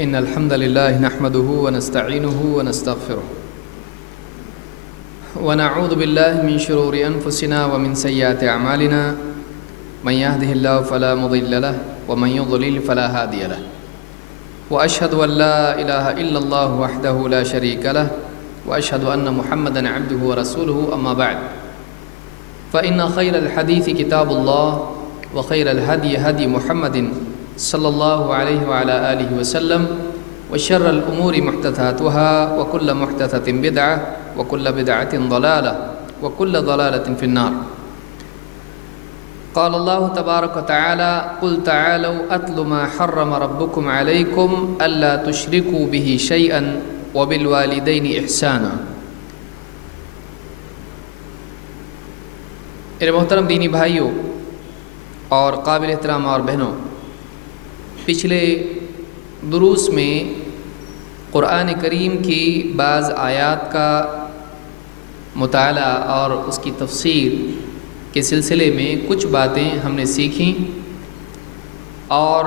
إن الحمد لله نحمده ونستعينه ونستغفره ونعوذ بالله من شرور أنفسنا ومن سيئات أعمالنا من يهده الله فلا مضل له ومن يضلل فلا هادي له وأشهد أن لا إله إلا الله وحده لا شريك له وأشهد أن محمدا عبده ورسوله أما بعد فإن خير الحديث كتاب الله وخير الهدي هدي محمد صلى الله عليه وعلى آله وسلم وشر الأمور محدثاتها وكل محدثة بدعة وكل بدعة ضلالة وكل ضلالة في النار. قال الله تبارك وتعالى قل تعالوا أتل ما حرم ربكم عليكم ألا تشركوا به شيئا وبالوالدين إحسانا. میرے محترم دینی بھائیوں اور قابل احترام اور بہنوں، پچھلے دروس میں قرآن کریم کی بعض آیات کا مطالعہ اور اس کی تفسیر کے سلسلے میں کچھ باتیں ہم نے سیکھیں، اور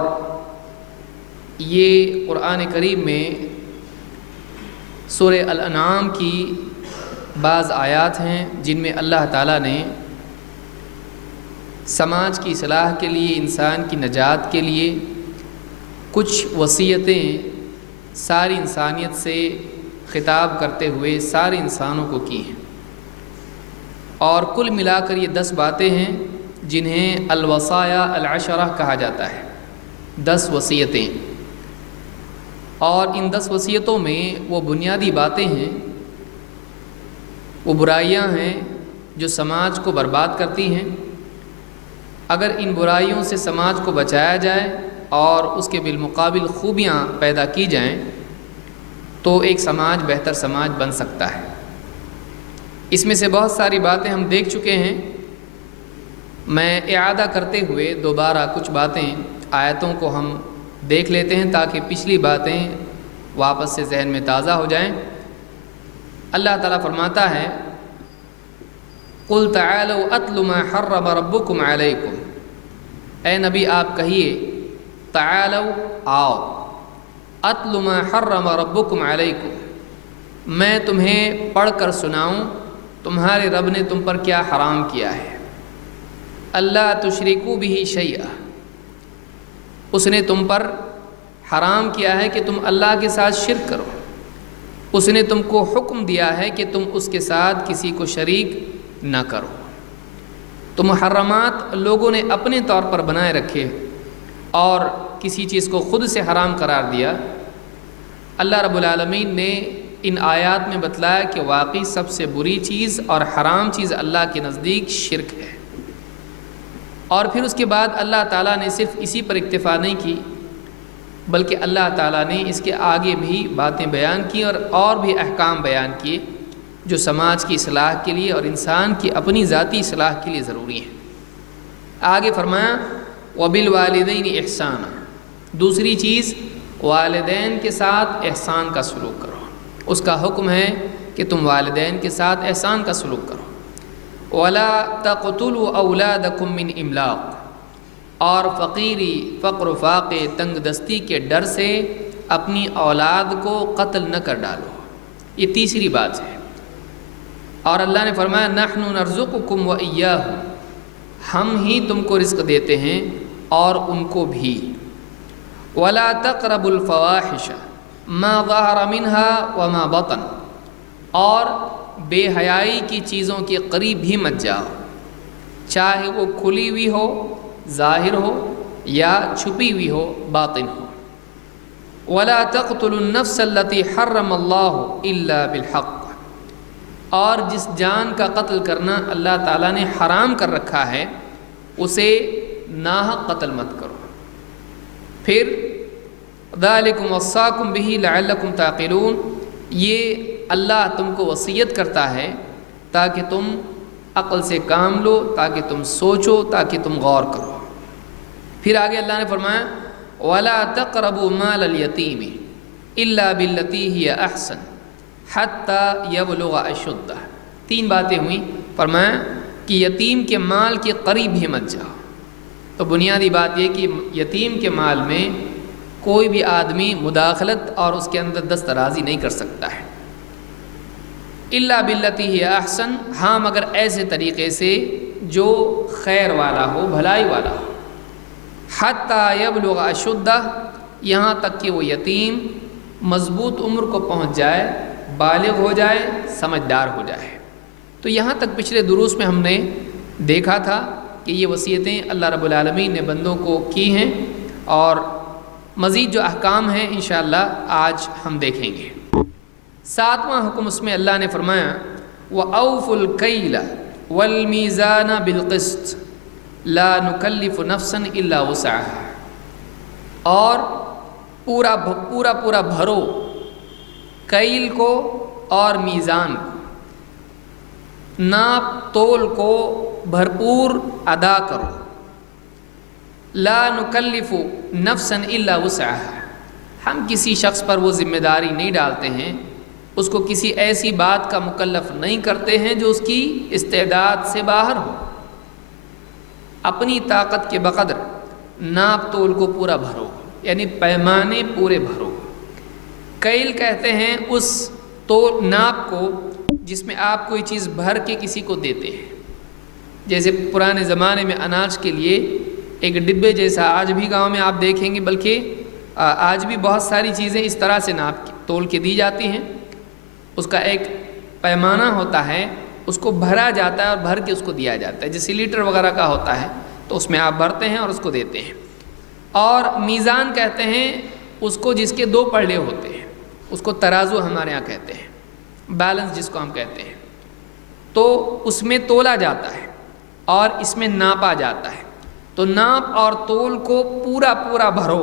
یہ قرآن کریم میں سورہ الانعام کی بعض آیات ہیں جن میں اللہ تعالیٰ نے سماج کی اصلاح کے لیے، انسان کی نجات کے لیے کچھ وصیتیں ساری انسانیت سے خطاب کرتے ہوئے سارے انسانوں کو کی ہیں، اور کل ملا کر یہ 10 باتیں ہیں جنہیں الوصایا العشرہ کہا جاتا ہے، 10 وصیتیں. اور ان 10 وصیتوں میں وہ بنیادی باتیں ہیں، وہ برائیاں ہیں جو سماج کو برباد کرتی ہیں. اگر ان برائیوں سے سماج کو بچایا جائے اور اس کے بالمقابل خوبیاں پیدا کی جائیں تو ایک سماج بہتر سماج بن سکتا ہے. اس میں سے بہت ساری باتیں ہم دیکھ چکے ہیں. میں اعادہ کرتے ہوئے دوبارہ کچھ باتیں آیتوں کو ہم دیکھ لیتے ہیں تاکہ پچھلی باتیں واپس سے ذہن میں تازہ ہو جائیں. اللہ تعالیٰ فرماتا ہے قُلْ تَعَالَوْا أَتْلُ مَا حَرَّمَ رَبُّكُمْ عَلَيْكُمْ. اے نبی آپ کہیے تعالوا آؤ، أَتْلُ مَا حَرَّمَ رَبُّكُمْ عَلَيْكُمْ، میں تمہیں پڑھ کر سناؤں تمہارے رب نے تم پر کیا حرام کیا ہے. اللہ تشرکوا بہ شیئا، اس نے تم پر حرام کیا ہے کہ تم اللہ کے ساتھ شرک کرو. اس نے تم کو حکم دیا ہے کہ تم اس کے ساتھ کسی کو شریک نہ کرو. تو محرمات لوگوں نے اپنے طور پر بنائے رکھے اور کسی چیز کو خود سے حرام قرار دیا. اللہ رب العالمین نے ان آیات میں بتلایا کہ واقعی سب سے بری چیز اور حرام چیز اللہ کے نزدیک شرک ہے. اور پھر اس کے بعد اللہ تعالیٰ نے صرف اسی پر اکتفا نہیں کی بلکہ اللہ تعالیٰ نے اس کے آگے بھی باتیں بیان کی اور بھی احکام بیان کیے جو سماج کی اصلاح کے لیے اور انسان کی اپنی ذاتی اصلاح کے لیے ضروری ہیں. آگے فرمایا وَبِالْوَالِدَيْنِ إِحْسَانًا، دوسری چیز والدین کے ساتھ احسان کا سلوک کرو. اس کا حکم ہے کہ تم والدین کے ساتھ احسان کا سلوک کرو. وَلَا تَقْتُلُوا أَوْلَادَكُم مِّنْ إِمْلَاقٍ، اور فقیری، فقر و فاقے، تنگ دستی کے ڈر سے اپنی اولاد کو قتل نہ کر ڈالو. یہ تیسری بات ہے. اور اللہ نے فرمایا نحن نرزقکم وإیاہم، ہم ہی تم کو رزق دیتے ہیں اور ان کو بھی. ولا تقربوا الفواحش ما ظہر منها وما بطن، اور بے حیائی کی چیزوں کے قریب بھی مت جاؤ، چاہے وہ کھلی ہوئی ہو، ظاہر ہو، یا چھپی ہوئی ہو، باطن ہو. ولا تقتلوا النفس التي حرم الله الا بالحق، اور جس جان کا قتل کرنا اللہ تعالیٰ نے حرام کر رکھا ہے اسے ناحق قتل مت کرو. پھر ذالکم وصاکم بہ لعلکم تعقلون، یہ اللہ تم کو وصیت کرتا ہے تاکہ تم عقل سے کام لو، تاکہ تم سوچو، تاکہ تم غور کرو. پھر آگے اللہ نے فرمایا ولا تقربوا مال الیتیم الا باللتی ہی احسن حتی یبلغ اشدہ. 3 باتیں ہوئیں. فرمایا کہ یتیم کے مال کے قریب ہی مت جاؤ. تو بنیادی بات یہ کہ یتیم کے مال میں کوئی بھی آدمی مداخلت اور اس کے اندر دسترازی نہیں کر سکتا ہے۔ الا باللتی ہی احسن، ہاں مگر ایسے طریقے سے جو خیر والا ہو، بھلائی والا ہو۔ حتی یبلغ اشدہ، یہاں تک کہ وہ یتیم مضبوط عمر کو پہنچ جائے، بالغ ہو جائے، سمجھدار ہو جائے۔ تو یہاں تک پچھلے دروس میں ہم نے دیکھا تھا کہ یہ وصیتیں اللہ رب العالمین نے بندوں کو کی ہیں، اور مزید جو احکام ہیں انشاءاللہ آج ہم دیکھیں گے۔ 7واں حکم اس میں اللہ نے فرمایا وَأَوْفُوا الْكَيْلَ وَالْمِيزَانَ بِالْقِسْطِ لَا نُكَلِّفُ نَفْسًا إِلَّا وُسْعَهَا، اور پورا بھرو کیل کو اور میزان کو، ناپ تول کو بھرپور ادا کرو۔ لا نکلف نفسا الا وسعها، ہم کسی شخص پر وہ ذمہ داری نہیں ڈالتے ہیں، اس کو کسی ایسی بات کا مکلف نہیں کرتے ہیں جو اس کی استعداد سے باہر ہو۔ اپنی طاقت کے بقدر ناپ تول کو پورا بھرو، یعنی پیمانے پورے بھرو۔ کیل کہتے ہیں اس ناپ کو جس میں آپ کوئی چیز بھر کے کسی کو دیتے ہیں، جیسے پرانے زمانے میں اناج کے لیے ایک ڈبے جیسا، آج بھی گاؤں میں آپ دیکھیں گے، بلکہ آج بھی بہت ساری چیزیں اس طرح سے ناپ تول کے دی جاتی ہیں۔ اس کا ایک پیمانہ ہوتا ہے، اس کو بھرا جاتا ہے اور بھر کے اس کو دیا جاتا ہے، جیسے لیٹر وغیرہ کا ہوتا ہے تو اس میں آپ بھرتے ہیں اور اس کو دیتے ہیں۔ اور میزان کہتے ہیں اس کو جس کے 2 پلڑے ہوتے ہیں، اس کو ترازو ہمارے ہاں کہتے ہیں، بیلنس جس کو ہم کہتے ہیں، تو اس میں تولا جاتا ہے اور اس میں ناپا جاتا ہے۔ تو ناپ اور تول کو پورا بھرو،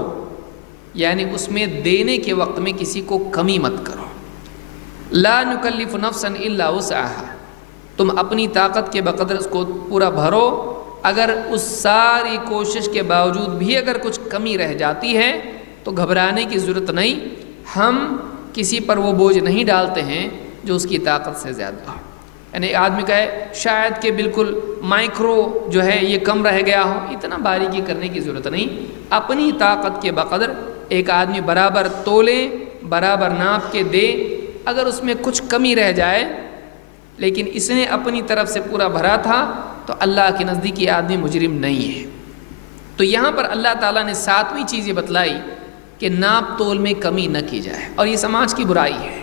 یعنی اس میں دینے کے وقت میں کسی کو کمی مت کرو۔ لا نکلف نفسا الا وسعها، تم اپنی طاقت کے بقدر اس کو پورا بھرو، اگر اس ساری کوشش کے باوجود بھی اگر کچھ کمی رہ جاتی ہے تو گھبرانے کی ضرورت نہیں، ہم کسی پر وہ بوجھ نہیں ڈالتے ہیں جو اس کی طاقت سے زیادہ ہو۔ یعنی آدمی کہے شاید کہ بالکل مائکرو جو ہے یہ کم رہ گیا ہو، اتنا باریکی کرنے کی ضرورت نہیں۔ اپنی طاقت کے بقدر ایک آدمی برابر تولے، برابر ناپ کے دے، اگر اس میں کچھ کمی رہ جائے لیکن اس نے اپنی طرف سے پورا بھرا تھا تو اللہ کے نزدیک یہ آدمی مجرم نہیں ہے۔ تو یہاں پر اللہ تعالیٰ نے 7ویں چیز یہ بتلائی کہ ناپ تول میں کمی نہ کی جائے، اور یہ سماج کی برائی ہے،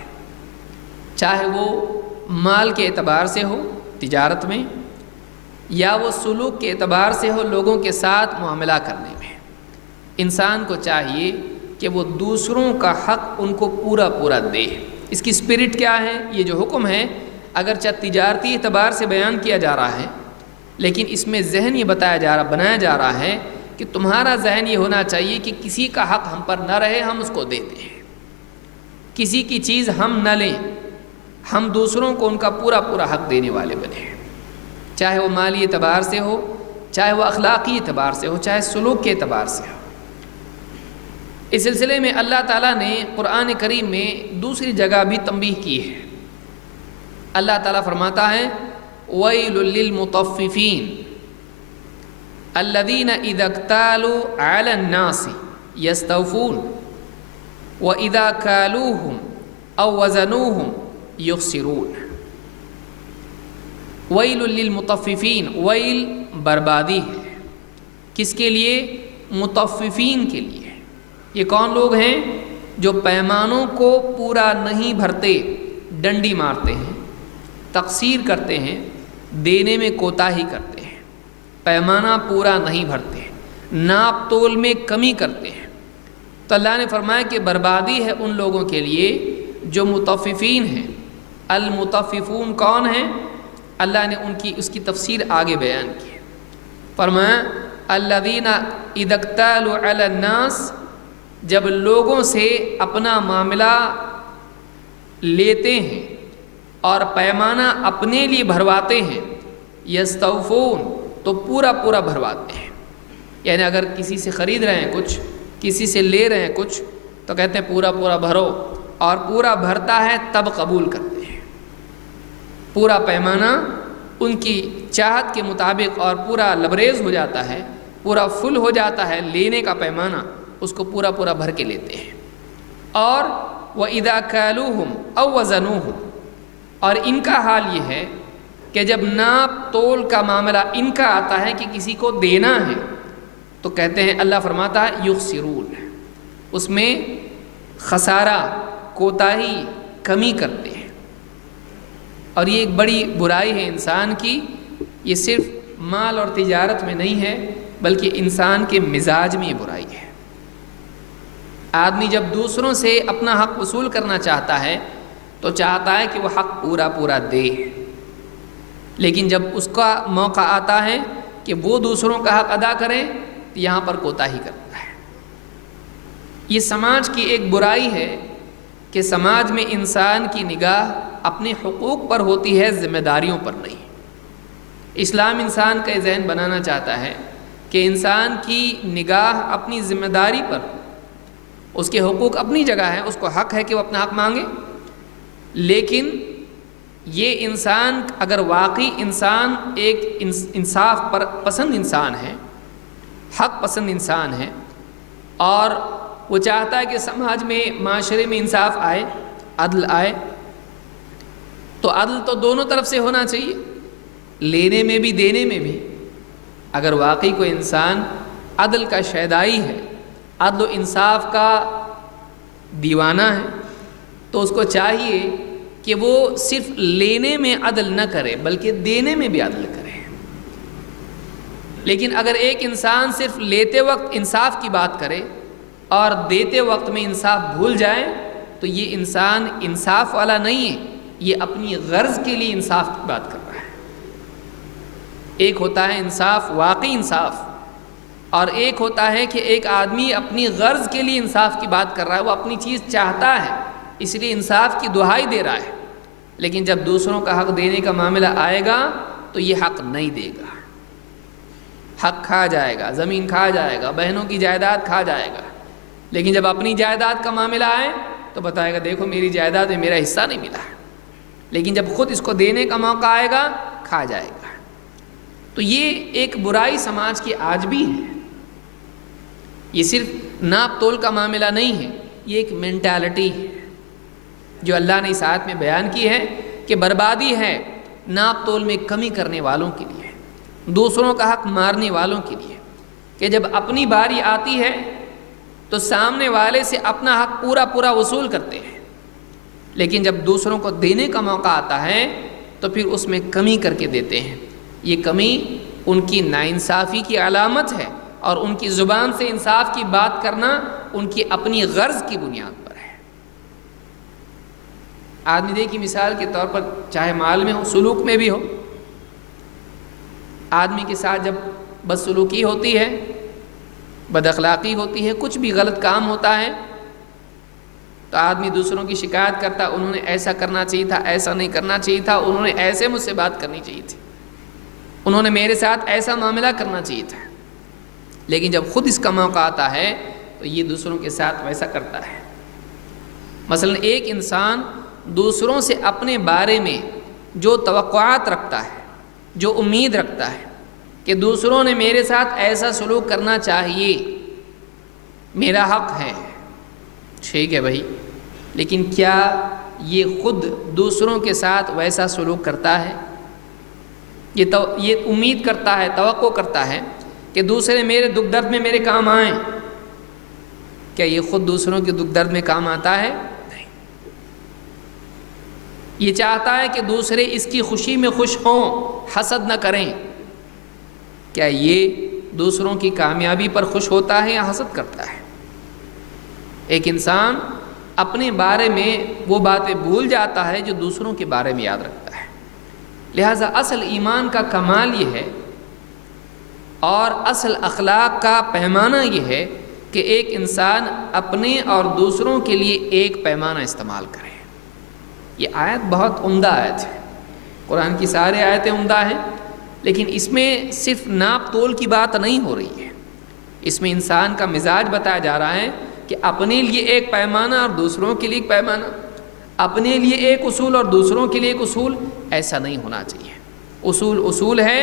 چاہے وہ مال کے اعتبار سے ہو تجارت میں، یا وہ سلوک کے اعتبار سے ہو لوگوں کے ساتھ معاملہ کرنے میں۔ انسان کو چاہیے کہ وہ دوسروں کا حق ان کو پورا دے۔ اس کی اسپرٹ کیا ہے؟ یہ جو حکم ہے اگرچہ تجارتی اعتبار سے بیان کیا جا رہا ہے، لیکن اس میں ذہن یہ بنایا جا رہا ہے کہ تمہارا ذہن یہ ہونا چاہیے کہ کسی کا حق ہم پر نہ رہے، ہم اس کو دیتے ہیں، کسی کی چیز ہم نہ لیں، ہم دوسروں کو ان کا پورا حق دینے والے بنے، چاہے وہ مالی اعتبار سے ہو، چاہے وہ اخلاقی اعتبار سے ہو، چاہے سلوک کے اعتبار سے ہو۔ اس سلسلے میں اللہ تعالیٰ نے قرآن کریم میں دوسری جگہ بھی تنبیہ کی ہے۔ اللہ تعالیٰ فرماتا ہے وَيْلٌ لِّلْمُطَفِّفِينَ الَّذِينَ إِذَا اكْتَالُوا عَلَى النَّاسِ يَسْتَوْفُونَ وَإِذَا كَالُوهُمْ أَوْ وَزَنُوهُمْ يُخْسِرُونَ۔ وَيْلٌ لِّلْمُطَفِّفِينَ، ویل بربادی ہے، کس کے لیے؟ مطففین کے لیے۔ یہ کون لوگ ہیں؟ جو پیمانوں کو پورا نہیں بھرتے، ڈنڈی مارتے ہیں، تقصیر کرتے ہیں، دینے میں کوتاہی کرتے ہیں، پیمانہ پورا نہیں بھرتے، ناپ تول میں کمی کرتے ہیں۔ تو اللہ نے فرمایا کہ بربادی ہے ان لوگوں کے لیے جو مطففین ہیں۔ المطففون کون ہیں؟ اللہ نے اس کی تفسیر آگے بیان کی، فرمایا الذین اذا اکتالوا علی الناس، جب لوگوں سے اپنا معاملہ لیتے ہیں اور پیمانہ اپنے لیے بھرواتے ہیں، یستوفون، تو پورا بھرواتے ہیں۔ یعنی اگر کسی سے خرید رہے ہیں کچھ، کسی سے لے رہے ہیں کچھ، تو کہتے ہیں پورا بھرو، اور پورا بھرتا ہے تب قبول کرتے ہیں۔ پورا پیمانہ ان کی چاہت کے مطابق اور پورا لبریز ہو جاتا ہے، پورا فل ہو جاتا ہے لینے کا پیمانہ، اس کو پورا پورا بھر کے لیتے ہیں. اور وَإِذَا كَالُوهُمْ أَوْ وَزَنُوهُمْ، اور ان کا حال یہ ہے کہ جب ناپ تول کا معاملہ ان کا آتا ہے کہ کسی کو دینا ہے تو کہتے ہیں، اللہ فرماتا ہے یخسرون، اس میں خسارہ، کوتاہی، کمی کرتے ہیں. اور یہ ایک بڑی برائی ہے انسان کی. یہ صرف مال اور تجارت میں نہیں ہے بلکہ انسان کے مزاج میں یہ برائی ہے. آدمی جب دوسروں سے اپنا حق وصول کرنا چاہتا ہے تو چاہتا ہے کہ وہ حق پورا پورا دے، لیکن جب اس کا موقع آتا ہے کہ وہ دوسروں کا حق ادا کرے تو یہاں پر کوتاہی کرتا ہے. یہ سماج کی ایک برائی ہے کہ سماج میں انسان کی نگاہ اپنے حقوق پر ہوتی ہے، ذمہ داریوں پر نہیں. اسلام انسان کا ذہن بنانا چاہتا ہے کہ انسان کی نگاہ اپنی ذمہ داری پر، اس کے حقوق اپنی جگہ ہیں، اس کو حق ہے کہ وہ اپنا حق مانگے. لیکن یہ انسان اگر واقعی انسان ایک انصاف پسند انسان ہے، حق پسند انسان ہے، اور وہ چاہتا ہے کہ سماج میں، معاشرے میں انصاف آئے، عدل آئے، تو عدل تو دونوں طرف سے ہونا چاہیے، لینے میں بھی دینے میں بھی. اگر واقعی کوئی انسان عدل کا شیدائی ہے، عدل و انصاف کا دیوانہ ہے، تو اس کو چاہیے کہ وہ صرف لینے میں عدل نہ کرے بلکہ دینے میں بھی عدل کرے. لیکن اگر ایک انسان صرف لیتے وقت انصاف کی بات کرے اور دیتے وقت میں انصاف بھول جائے تو یہ انسان انصاف والا نہیں ہے، یہ اپنی غرض کے لیے انصاف کی بات کر رہا ہے. ایک ہوتا ہے انصاف، واقعی انصاف، اور ایک ہوتا ہے کہ ایک آدمی اپنی غرض کے لیے انصاف کی بات کر رہا ہے، وہ اپنی چیز چاہتا ہے اس لیے انصاف کی دہائی دے رہا ہے، لیکن جب دوسروں کا حق دینے کا معاملہ آئے گا تو یہ حق نہیں دے گا. حق کھا جائے گا، زمین کھا جائے گا، بہنوں کی جائیداد کھا جائے گا. لیکن جب اپنی جائیداد کا معاملہ آئے تو بتائے گا دیکھو میری جائیداد میں میرا حصہ نہیں ملا. لیکن جب خود اس کو دینے کا موقع آئے گا کھا جائے گا. تو یہ ایک برائی سماج کی آج بھی ہے. یہ صرف ناپ تول کا معاملہ نہیں ہے، یہ ایک مینٹالٹی ہے جو اللہ نے اس آیت میں بیان کی ہے کہ بربادی ہے ناپ تول میں کمی کرنے والوں کے لیے، دوسروں کا حق مارنے والوں کے لیے، کہ جب اپنی باری آتی ہے تو سامنے والے سے اپنا حق پورا پورا وصول کرتے ہیں، لیکن جب دوسروں کو دینے کا موقع آتا ہے تو پھر اس میں کمی کر کے دیتے ہیں. یہ کمی ان کی ناانصافی کی علامت ہے، اور ان کی زبان سے انصاف کی بات کرنا ان کی اپنی غرض کی بنیاد پر ہے. آدمی دیکھیے مثال کے طور پر، چاہے مال میں ہو، سلوک میں بھی ہو، آدمی کے ساتھ جب بدسلوکی ہوتی ہے، بد اخلاقی ہوتی ہے، کچھ بھی غلط کام ہوتا ہے تو آدمی دوسروں کی شکایت کرتا، انہوں نے ایسا کرنا چاہیے تھا، ایسا نہیں کرنا چاہیے تھا، انہوں نے ایسے مجھ سے بات کرنی چاہیے تھی، انہوں نے میرے ساتھ ایسا معاملہ کرنا چاہیے تھا. لیکن جب خود اس کا موقع آتا ہے تو یہ دوسروں کے ساتھ ویسا کرتا ہے. مثلا ایک انسان دوسروں سے اپنے بارے میں جو توقعات رکھتا ہے، جو امید رکھتا ہے کہ دوسروں نے میرے ساتھ ایسا سلوک کرنا چاہیے، میرا حق ہے، ٹھیک ہے بھائی، لیکن کیا یہ خود دوسروں کے ساتھ ویسا سلوک کرتا ہے؟ یہ امید کرتا ہے، توقع کرتا ہے کہ دوسرے میرے دکھ درد میں میرے کام آئیں. کیا یہ خود دوسروں کے دکھ درد میں کام آتا ہے؟ نہیں. یہ چاہتا ہے کہ دوسرے اس کی خوشی میں خوش ہوں، حسد نہ کریں. کیا یہ دوسروں کی کامیابی پر خوش ہوتا ہے یا حسد کرتا ہے؟ ایک انسان اپنے بارے میں وہ باتیں بھول جاتا ہے جو دوسروں کے بارے میں یاد رکھتا ہے. لہذا اصل ایمان کا کمال یہ ہے اور اصل اخلاق کا پیمانہ یہ ہے کہ ایک انسان اپنے اور دوسروں کے لیے ایک پیمانہ استعمال کرے. یہ آیت بہت عمدہ آیت ہے، قرآن کی سارے آیتیں عمدہ ہیں، لیکن اس میں صرف ناپ تول کی بات نہیں ہو رہی ہے، اس میں انسان کا مزاج بتایا جا رہا ہے کہ اپنے لیے ایک پیمانہ اور دوسروں کے لیے ایک پیمانہ، اپنے لیے ایک اصول اور دوسروں کے لیے ایک اصول، ایسا نہیں ہونا چاہیے. اصول اصول ہے،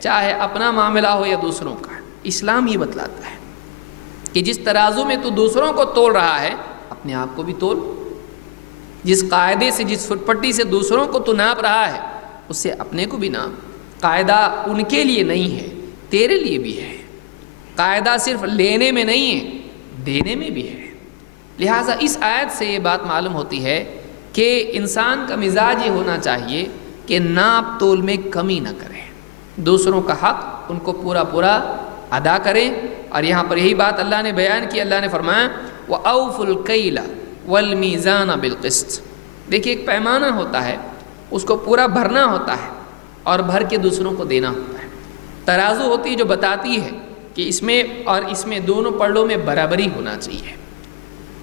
چاہے اپنا معاملہ ہو یا دوسروں کا. اسلام یہ بتلاتا ہے کہ جس ترازو میں تو دوسروں کو تول رہا ہے اپنے آپ کو بھی تول، جس قاعدے سے، جس فٹ پٹی سے دوسروں کو تو ناپ رہا ہے اس سے اپنے کو بھی ناپ۔ قاعدہ ان کے لیے نہیں ہے، تیرے لیے بھی ہے۔ قاعدہ صرف لینے میں نہیں ہے، دینے میں بھی ہے۔ لہٰذا اس آیت سے یہ بات معلوم ہوتی ہے کہ انسان کا مزاج یہ ہونا چاہیے کہ ناپ تول میں کمی نہ کرے، دوسروں کا حق ان کو پورا پورا ادا کریں۔ اور یہاں پر یہی بات اللہ نے بیان کی، اللہ نے فرمایا وَأَوْفُوا الْكَيْلَ وَالْمِيزَانَ بِالْقِسْطِ۔ دیکھیے ایک پیمانہ ہوتا ہے، اس کو پورا بھرنا ہوتا ہے اور بھر کے دوسروں کو دینا ہوتا ہے۔ ترازو ہوتی ہے جو بتاتی ہے کہ اس میں اور اس میں دونوں پلڑوں میں برابری ہونا چاہیے۔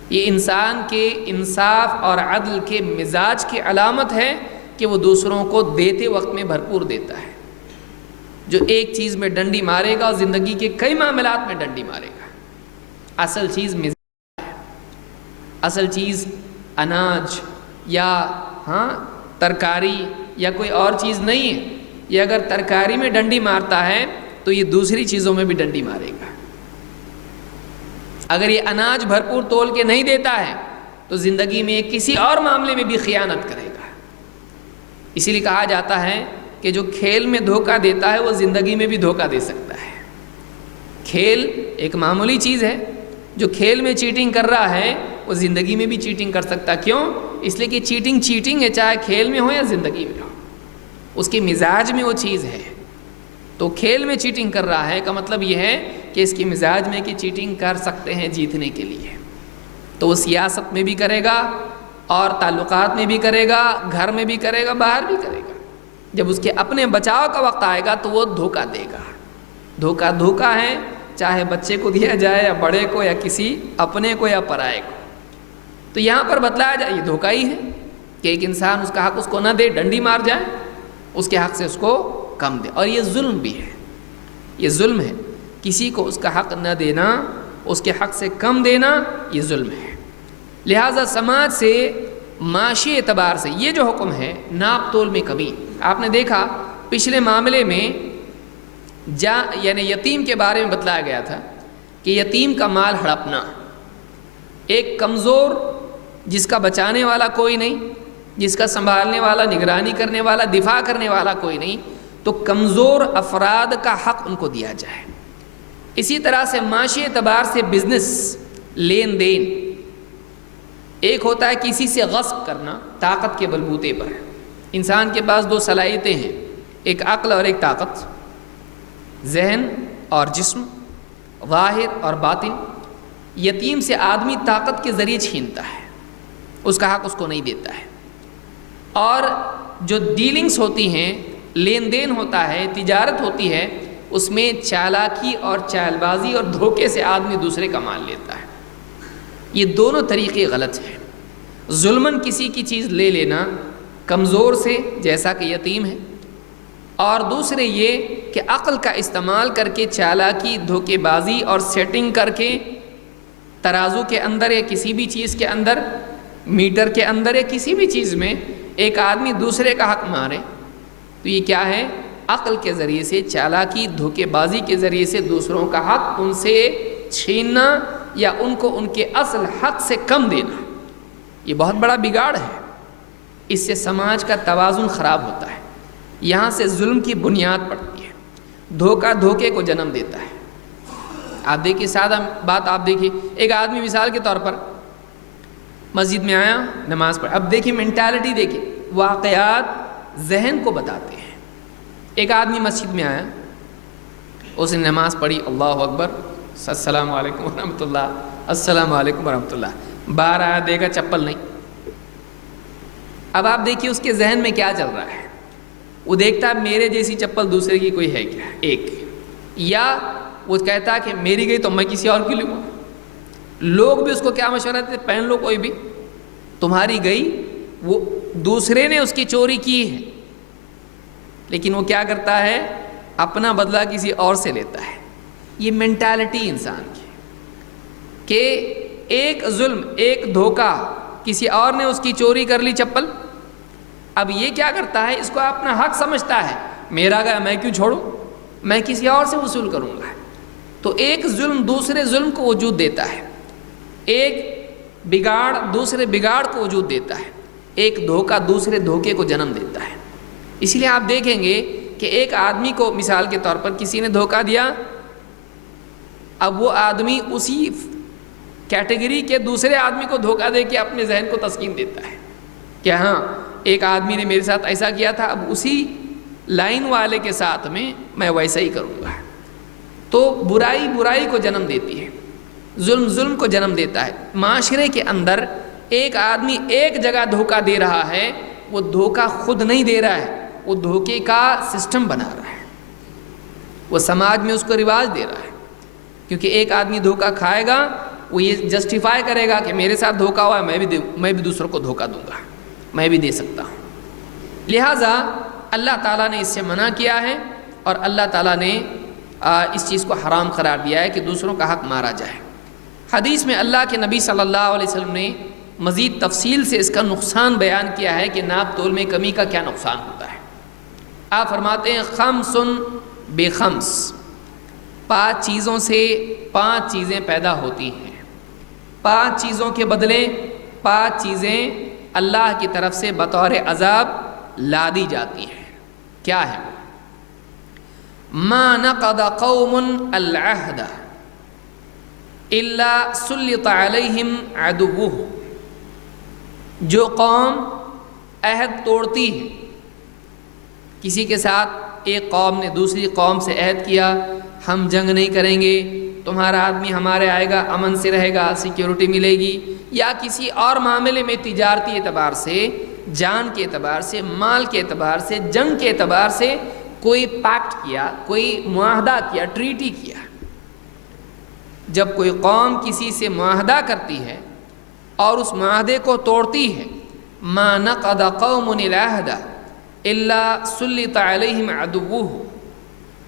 یہ انسان کے انصاف اور عدل کے مزاج کی علامت ہے کہ وہ دوسروں کو دیتے وقت میں بھرپور دیتا ہے۔ جو ایک چیز میں ڈنڈی مارے گا اور زندگی کے کئی معاملات میں ڈنڈی مارے گا۔ اصل چیز مزاج ہے، اصل چیز اناج یا ترکاری یا کوئی اور چیز نہیں ہے۔ یہ اگر ترکاری میں ڈنڈی مارتا ہے تو یہ دوسری چیزوں میں بھی ڈنڈی مارے گا۔ اگر یہ اناج بھرپور تول کے نہیں دیتا ہے تو زندگی میں کسی اور معاملے میں بھی خیانت کرے گا۔ اسی لیے کہا جاتا ہے کہ جو کھیل میں دھوکہ دیتا ہے وہ زندگی میں بھی دھوکہ دے سکتا ہے۔ کھیل ایک معمولی چیز ہے، جو کھیل میں چیٹنگ کر رہا ہے وہ زندگی میں بھی چیٹنگ کر سکتا ہے۔ کیوں؟ اس لیے کہ چیٹنگ ہے، چاہے کھیل میں ہو یا زندگی میں ہو، اس کے مزاج میں وہ چیز ہے۔ تو کھیل میں چیٹنگ کر رہا ہے کا مطلب یہ ہے کہ اس کے مزاج میں کہ چیٹنگ کر سکتے ہیں جیتنے کے لیے، تو وہ سیاست میں بھی کرے گا اور تعلقات میں بھی کرے گا، گھر میں بھی کرے گا، باہر بھی کرے گا۔ جب اس کے اپنے بچاؤ کا وقت آئے گا تو وہ دھوکہ دے گا۔ دھوکہ ہے، چاہے بچے کو دیا جائے یا بڑے کو یا کسی اپنے کو یا پرائے کو۔ تو یہاں پر بتلایا جائے یہ دھوکہ ہی ہے کہ ایک انسان اس کا حق اس کو نہ دے، ڈنڈی مار جائے، اس کے حق سے اس کو کم دے۔ اور یہ ظلم بھی ہے، یہ ظلم ہے، کسی کو اس کا حق نہ دینا، اس کے حق سے کم دینا، یہ ظلم ہے۔ لہٰذا سماج سے، معاشی اعتبار سے یہ جو حکم ہے ناپ تول میں کمی، آپ نے دیکھا پچھلے معاملے میں یعنی یتیم کے بارے میں بتلایا گیا تھا کہ یتیم کا مال ہڑپنا، ایک کمزور جس کا بچانے والا کوئی نہیں، جس کا سنبھالنے والا، نگرانی کرنے والا، دفاع کرنے والا کوئی نہیں، تو کمزور افراد کا حق ان کو دیا جائے۔ اسی طرح سے معاشی اعتبار سے بزنس، لین دین، ایک ہوتا ہے کسی سے غصب کرنا طاقت کے بلبوتے پر۔ انسان کے پاس دو صلاحیتیں ہیں، ایک عقل اور ایک طاقت، ذہن اور جسم، ظاہر اور باطن۔ یتیم سے آدمی طاقت کے ذریعے چھینتا ہے، اس کا حق اس کو نہیں دیتا ہے۔ اور جو ڈیلنگز ہوتی ہیں، لین دین ہوتا ہے، تجارت ہوتی ہے، اس میں چالاکی اور چال بازی اور دھوکے سے آدمی دوسرے کا مال لیتا ہے۔ یہ دونوں طریقے غلط ہیں۔ ظلماً کسی کی چیز لے لینا کمزور سے، جیسا کہ یتیم ہے، اور دوسرے یہ کہ عقل کا استعمال کر کے چالاکی، دھوکے بازی اور سیٹنگ کر کے ترازو کے اندر یا کسی بھی چیز کے اندر، میٹر کے اندر یا کسی بھی چیز میں ایک آدمی دوسرے کا حق مارے، تو یہ کیا ہے؟ عقل کے ذریعے سے چالاکی، دھوکے بازی کے ذریعے سے دوسروں کا حق ان سے چھیننا یا ان کو ان کے اصل حق سے کم دینا۔ یہ بہت بڑا بگاڑ ہے، اس سے سماج کا توازن خراب ہوتا ہے، یہاں سے ظلم کی بنیاد پڑتی ہے، دھوکہ دھوکے کو جنم دیتا ہے۔ آپ دیکھیے سادہ بات، آپ دیکھیے ایک آدمی مثال کے طور پر مسجد میں آیا، نماز پڑھ، اب دیکھیے مینٹالٹی، دیکھیے واقعات ذہن کو بتاتے ہیں۔ ایک آدمی مسجد میں آیا، اس نے نماز پڑھی، اللہ اکبر، السلام علیکم ورحمۃ اللہ، السلام علیکم ورحمۃ اللہ، باہر آیا، دیکھا چپل نہیں۔ اب آپ دیکھیے اس کے ذہن میں کیا چل رہا ہے، وہ دیکھتا ہے میرے جیسی چپل دوسرے کی کوئی ہے کیا، ایک، یا وہ کہتا ہے کہ میری گئی تو میں کسی اور کی لوں گا۔ لوگ بھی اس کو کیا مشورہ دیتے؟ پہن لو کوئی بھی، تمہاری گئی، وہ دوسرے نے اس کی چوری کی ہے، لیکن وہ کیا کرتا ہے؟ اپنا بدلہ کسی اور سے لیتا ہے۔ یہ مینٹالٹی انسان کی کہ ایک ظلم، ایک دھوکہ، کسی اور نے اس کی چوری کر لی چپل، اب یہ کیا کرتا ہے؟ اس کو اپنا حق سمجھتا ہے، میرا گیا میں کیوں چھوڑوں، میں کسی اور سے وصول کروں گا۔ تو ایک ظلم دوسرے ظلم کو وجود دیتا ہے، ایک بگاڑ دوسرے بگاڑ کو وجود دیتا ہے، ایک دھوکہ دوسرے دھوکے کو جنم دیتا ہے۔ اسی لیے آپ دیکھیں گے کہ ایک آدمی کو مثال کے طور پر کسی نے دھوکہ دیا، اب وہ آدمی اسی کیٹیگری کے دوسرے آدمی کو دھوکہ دے کے اپنے ذہن کو تسکین دیتا ہے کہ ہاں ایک آدمی نے میرے ساتھ ایسا کیا تھا، اب اسی لائن والے کے ساتھ میں ویسا ہی کروں گا۔ تو برائی برائی کو جنم دیتی ہے، ظلم ظلم کو جنم دیتا ہے۔ معاشرے کے اندر ایک آدمی ایک جگہ دھوکہ دے رہا ہے، وہ دھوکہ خود نہیں دے رہا ہے، وہ دھوکے کا سسٹم بنا رہا ہے، وہ سماج میں اس کو رواج دے رہا ہے۔ کیونکہ ایک آدمی دھوکہ کھائے گا، وہ یہ جسٹیفائی کرے گا کہ میرے ساتھ دھوکہ ہوا ہے، میں بھی دوسروں کو دھوکہ دوں گا، میں بھی دے سکتا ہوں۔ لہٰذا اللہ تعالیٰ نے اس سے منع کیا ہے، اور اللہ تعالیٰ نے اس چیز کو حرام قرار دیا ہے کہ دوسروں کا حق مارا جائے۔ حدیث میں اللہ کے نبی صلی اللہ علیہ وسلم نے مزید تفصیل سے اس کا نقصان بیان کیا ہے کہ ناپ تول میں کمی کا کیا نقصان ہوتا ہے۔ آپ فرماتے ہیں خمس بخمس، 5 چیزوں سے 5 چیزیں پیدا ہوتی ہیں، 5 چیزوں کے بدلے 5 چیزیں اللہ کی طرف سے بطور عذاب لا دی جاتی ہیں۔ کیا ہے؟ ما نقض قوم العہد الا سلط علیہم عدوہ، جو قوم عہد توڑتی ہے، کسی کے ساتھ ایک قوم نے دوسری قوم سے عہد کیا ہم جنگ نہیں کریں گے، تمہارا آدمی ہمارے آئے گا، امن سے رہے گا، سیکیورٹی ملے گی، یا کسی اور معاملے میں تجارتی اعتبار سے، جان کے اعتبار سے، مال کے اعتبار سے، جنگ کے اعتبار سے کوئی پیکٹ کیا، کوئی معاہدہ کیا، ٹریٹی کیا۔ جب کوئی قوم کسی سے معاہدہ کرتی ہے اور اس معاہدے کو توڑتی ہے، ما نقض قوم العہد الا سلط علیہم عدوہ،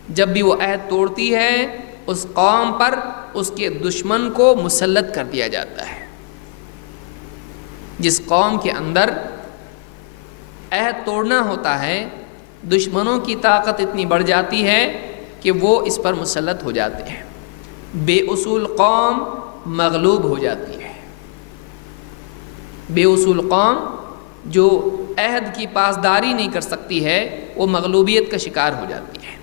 جب بھی وہ عہد توڑتی ہے اس قوم پر اس کے دشمن کو مسلط کر دیا جاتا ہے۔ جس قوم کے اندر عہد توڑنا ہوتا ہے، دشمنوں کی طاقت اتنی بڑھ جاتی ہے کہ وہ اس پر مسلط ہو جاتے ہیں۔ بے اصول قوم مغلوب ہو جاتی ہے، بے اصول قوم جو عہد کی پاسداری نہیں کر سکتی ہے وہ مغلوبیت کا شکار ہو جاتی ہے۔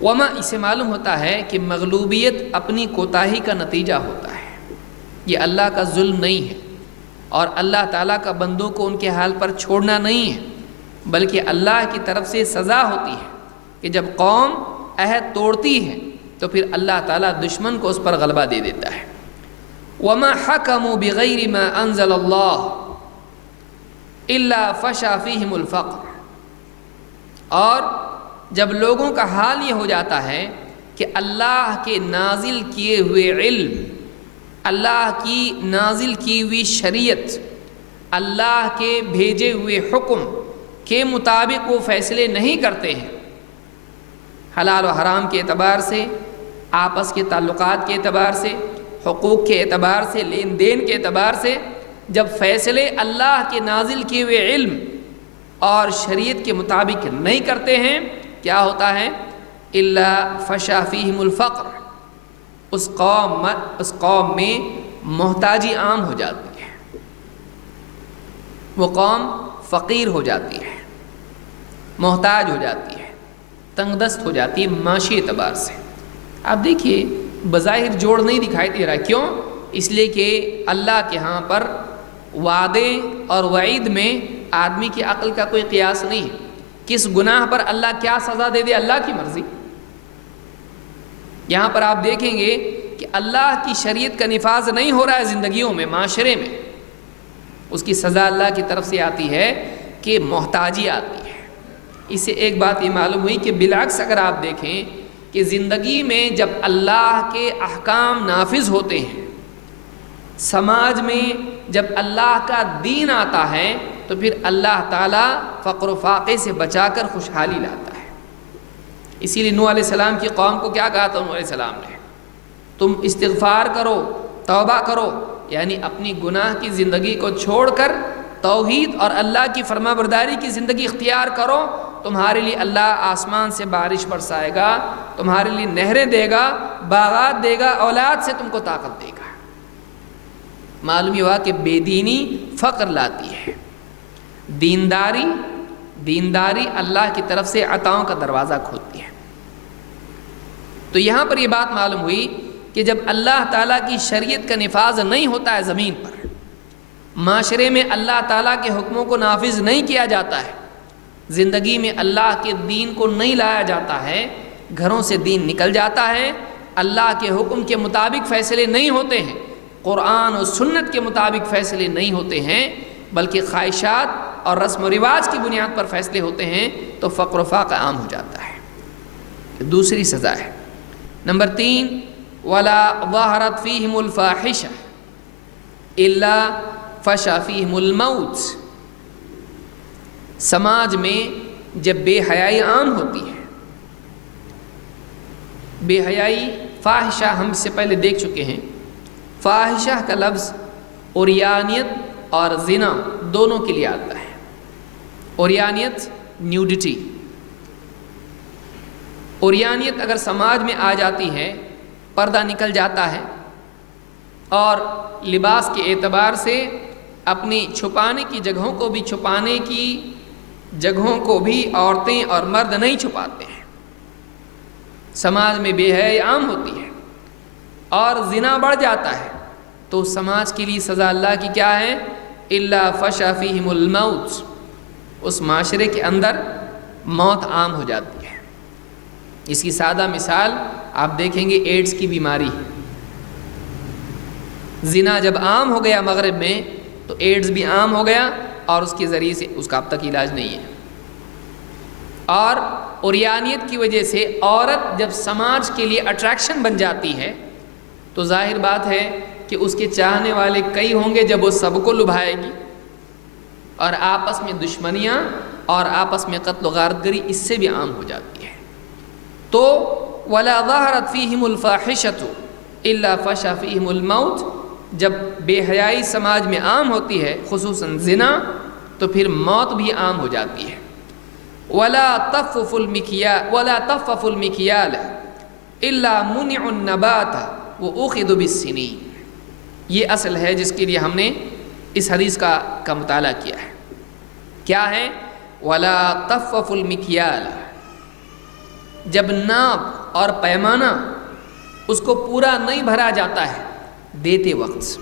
وما، اسے معلوم ہوتا ہے کہ مغلوبیت اپنی کوتاہی کا نتیجہ ہوتا ہے، یہ اللہ کا ظلم نہیں ہے، اور اللہ تعالیٰ کا بندوں کو ان کے حال پر چھوڑنا نہیں ہے، بلکہ اللہ کی طرف سے سزا ہوتی ہے کہ جب قوم عہد توڑتی ہے تو پھر اللہ تعالیٰ دشمن کو اس پر غلبہ دے دیتا ہے۔ وما حکموا بغیر ما انزل اللہ الا فشا فیہم الفقر، اور جب لوگوں کا حال یہ ہو جاتا ہے کہ اللہ کے نازل کیے ہوئے علم، اللہ کی نازل کی ہوئی شریعت، اللہ کے بھیجے ہوئے حکم کے مطابق وہ فیصلے نہیں کرتے ہیں، حلال و حرام کے اعتبار سے، آپس کے تعلقات کے اعتبار سے، حقوق کے اعتبار سے، لین دین کے اعتبار سے، جب فیصلے اللہ کے نازل کیے ہوئے علم اور شریعت کے مطابق نہیں کرتے ہیں، کیا ہوتا ہے؟ الا فشا فیہم الفقر، اس قوم میں محتاجی عام ہو جاتی ہے، وہ قوم فقیر ہو جاتی ہے، محتاج ہو جاتی ہے، تنگ دست ہو جاتی ہے معاشی اعتبار سے۔ آپ دیکھیے بظاہر جوڑ نہیں دکھائی دے رہا، کیوں؟ اس لیے کہ اللہ کے ہاں پر وعدے اور وعید میں آدمی کی عقل کا کوئی قیاس نہیں ہے۔ کس گناہ پر اللہ کیا سزا دے دے، اللہ کی مرضی۔ یہاں پر آپ دیکھیں گے کہ اللہ کی شریعت کا نفاذ نہیں ہو رہا ہے زندگیوں میں، معاشرے میں، اس کی سزا اللہ کی طرف سے آتی ہے کہ محتاجی آتی ہے۔ اس سے ایک بات یہ معلوم ہوئی کہ بالعکس اگر آپ دیکھیں کہ زندگی میں جب اللہ کے احکام نافذ ہوتے ہیں، سماج میں جب اللہ کا دین آتا ہے، تو پھر اللہ تعالیٰ فقر و فاقے سے بچا کر خوشحالی لاتا ہے۔ اسی لیے نوح علیہ السلام کی قوم کو کیا کہا تھا نوح علیہ السلام نے؟ تم استغفار کرو، توبہ کرو، یعنی اپنی گناہ کی زندگی کو چھوڑ کر توحید اور اللہ کی فرما برداری کی زندگی اختیار کرو، تمہارے لیے اللہ آسمان سے بارش برسائے گا، تمہارے لیے نہریں دے گا، باغات دے گا، اولاد سے تم کو طاقت دے گا۔ معلوم یہ ہوا کہ بے دینی فقر لاتی ہے، دینداری اللہ کی طرف سے عطاؤں کا دروازہ کھولتی ہے۔ تو یہاں پر یہ بات معلوم ہوئی کہ جب اللہ تعالیٰ کی شریعت کا نفاذ نہیں ہوتا ہے زمین پر، معاشرے میں اللہ تعالیٰ کے حکموں کو نافذ نہیں کیا جاتا ہے، زندگی میں اللہ کے دین کو نہیں لایا جاتا ہے، گھروں سے دین نکل جاتا ہے، اللہ کے حکم کے مطابق فیصلے نہیں ہوتے ہیں، قرآن و سنت کے مطابق فیصلے نہیں ہوتے ہیں، بلکہ خواہشات اور رسم و رواج کی بنیاد پر فیصلے ہوتے ہیں، تو فقر و فاقہ عام ہو جاتا ہے۔ دوسری سزا ہے نمبر 3، وَلَا ظَهَرَتْ فِيهِمُ الْفَاحِشَةُ إِلَّا فَشَا فِيهِمُ الْمَوْتِ۔ سماج میں جب بے حیائی عام ہوتی ہے، بے حیائی فاحشہ ہم سے پہلے دیکھ چکے ہیں، فاحشہ کا لفظ عریانیت اور زنا دونوں کے لیے آتا ہے۔ عریانیت نیوڈیٹی، عریانیت اگر سماج میں آ جاتی ہے، پردہ نکل جاتا ہے اور لباس کے اعتبار سے اپنی چھپانے کی جگہوں کو بھی عورتیں اور مرد نہیں چھپاتے ہیں، سماج میں بے حیائی عام ہوتی ہے اور زنا بڑھ جاتا ہے، تو سماج کے لیے سزا اللہ کی کیا ہے؟ الا فشا فیہم الموت، اس معاشرے کے اندر موت عام ہو جاتی ہے۔ اس کی سادہ مثال آپ دیکھیں گے ایڈز کی بیماری، زنا جب عام ہو گیا مغرب میں تو ایڈز بھی عام ہو گیا اور اس کے ذریعے سے اس کا اب تک علاج نہیں ہے۔ اور عریانیت کی وجہ سے عورت جب سماج کے لیے اٹریکشن بن جاتی ہے تو ظاہر بات ہے کہ اس کے چاہنے والے کئی ہوں گے، جب وہ سب کو لبھائے گی اور آپس میں دشمنیاں اور آپس میں قتل و غارت گری اس سے بھی عام ہو جاتی ہے۔ تو وَلَا ظَهَرَتْ فِيهِمُ الْفَاحِشَةُ إِلَّا فَشَا فِيهِمُ الْمَوْتِ، جب بے حیائی سماج میں عام ہوتی ہے، خصوصاً زنا، تو پھر موت بھی عام ہو جاتی ہے۔ وَلَا تَطْفَفُ الْمِكْيَالَ إِلَّا مُنِعُ النَّبَاتَ وَأُخِذُ بِالسِّنِينَ، یہ اصل ہے جس کے لیے ہم نے اس حدیث کا مطالعہ کیا ہے۔ کیا ہے؟ وَلَا تَطْفَفُ الْمِكْيَالَ، جب ناپ اور پیمانہ اس کو پورا نہیں بھرا جاتا ہے دیتے وقت،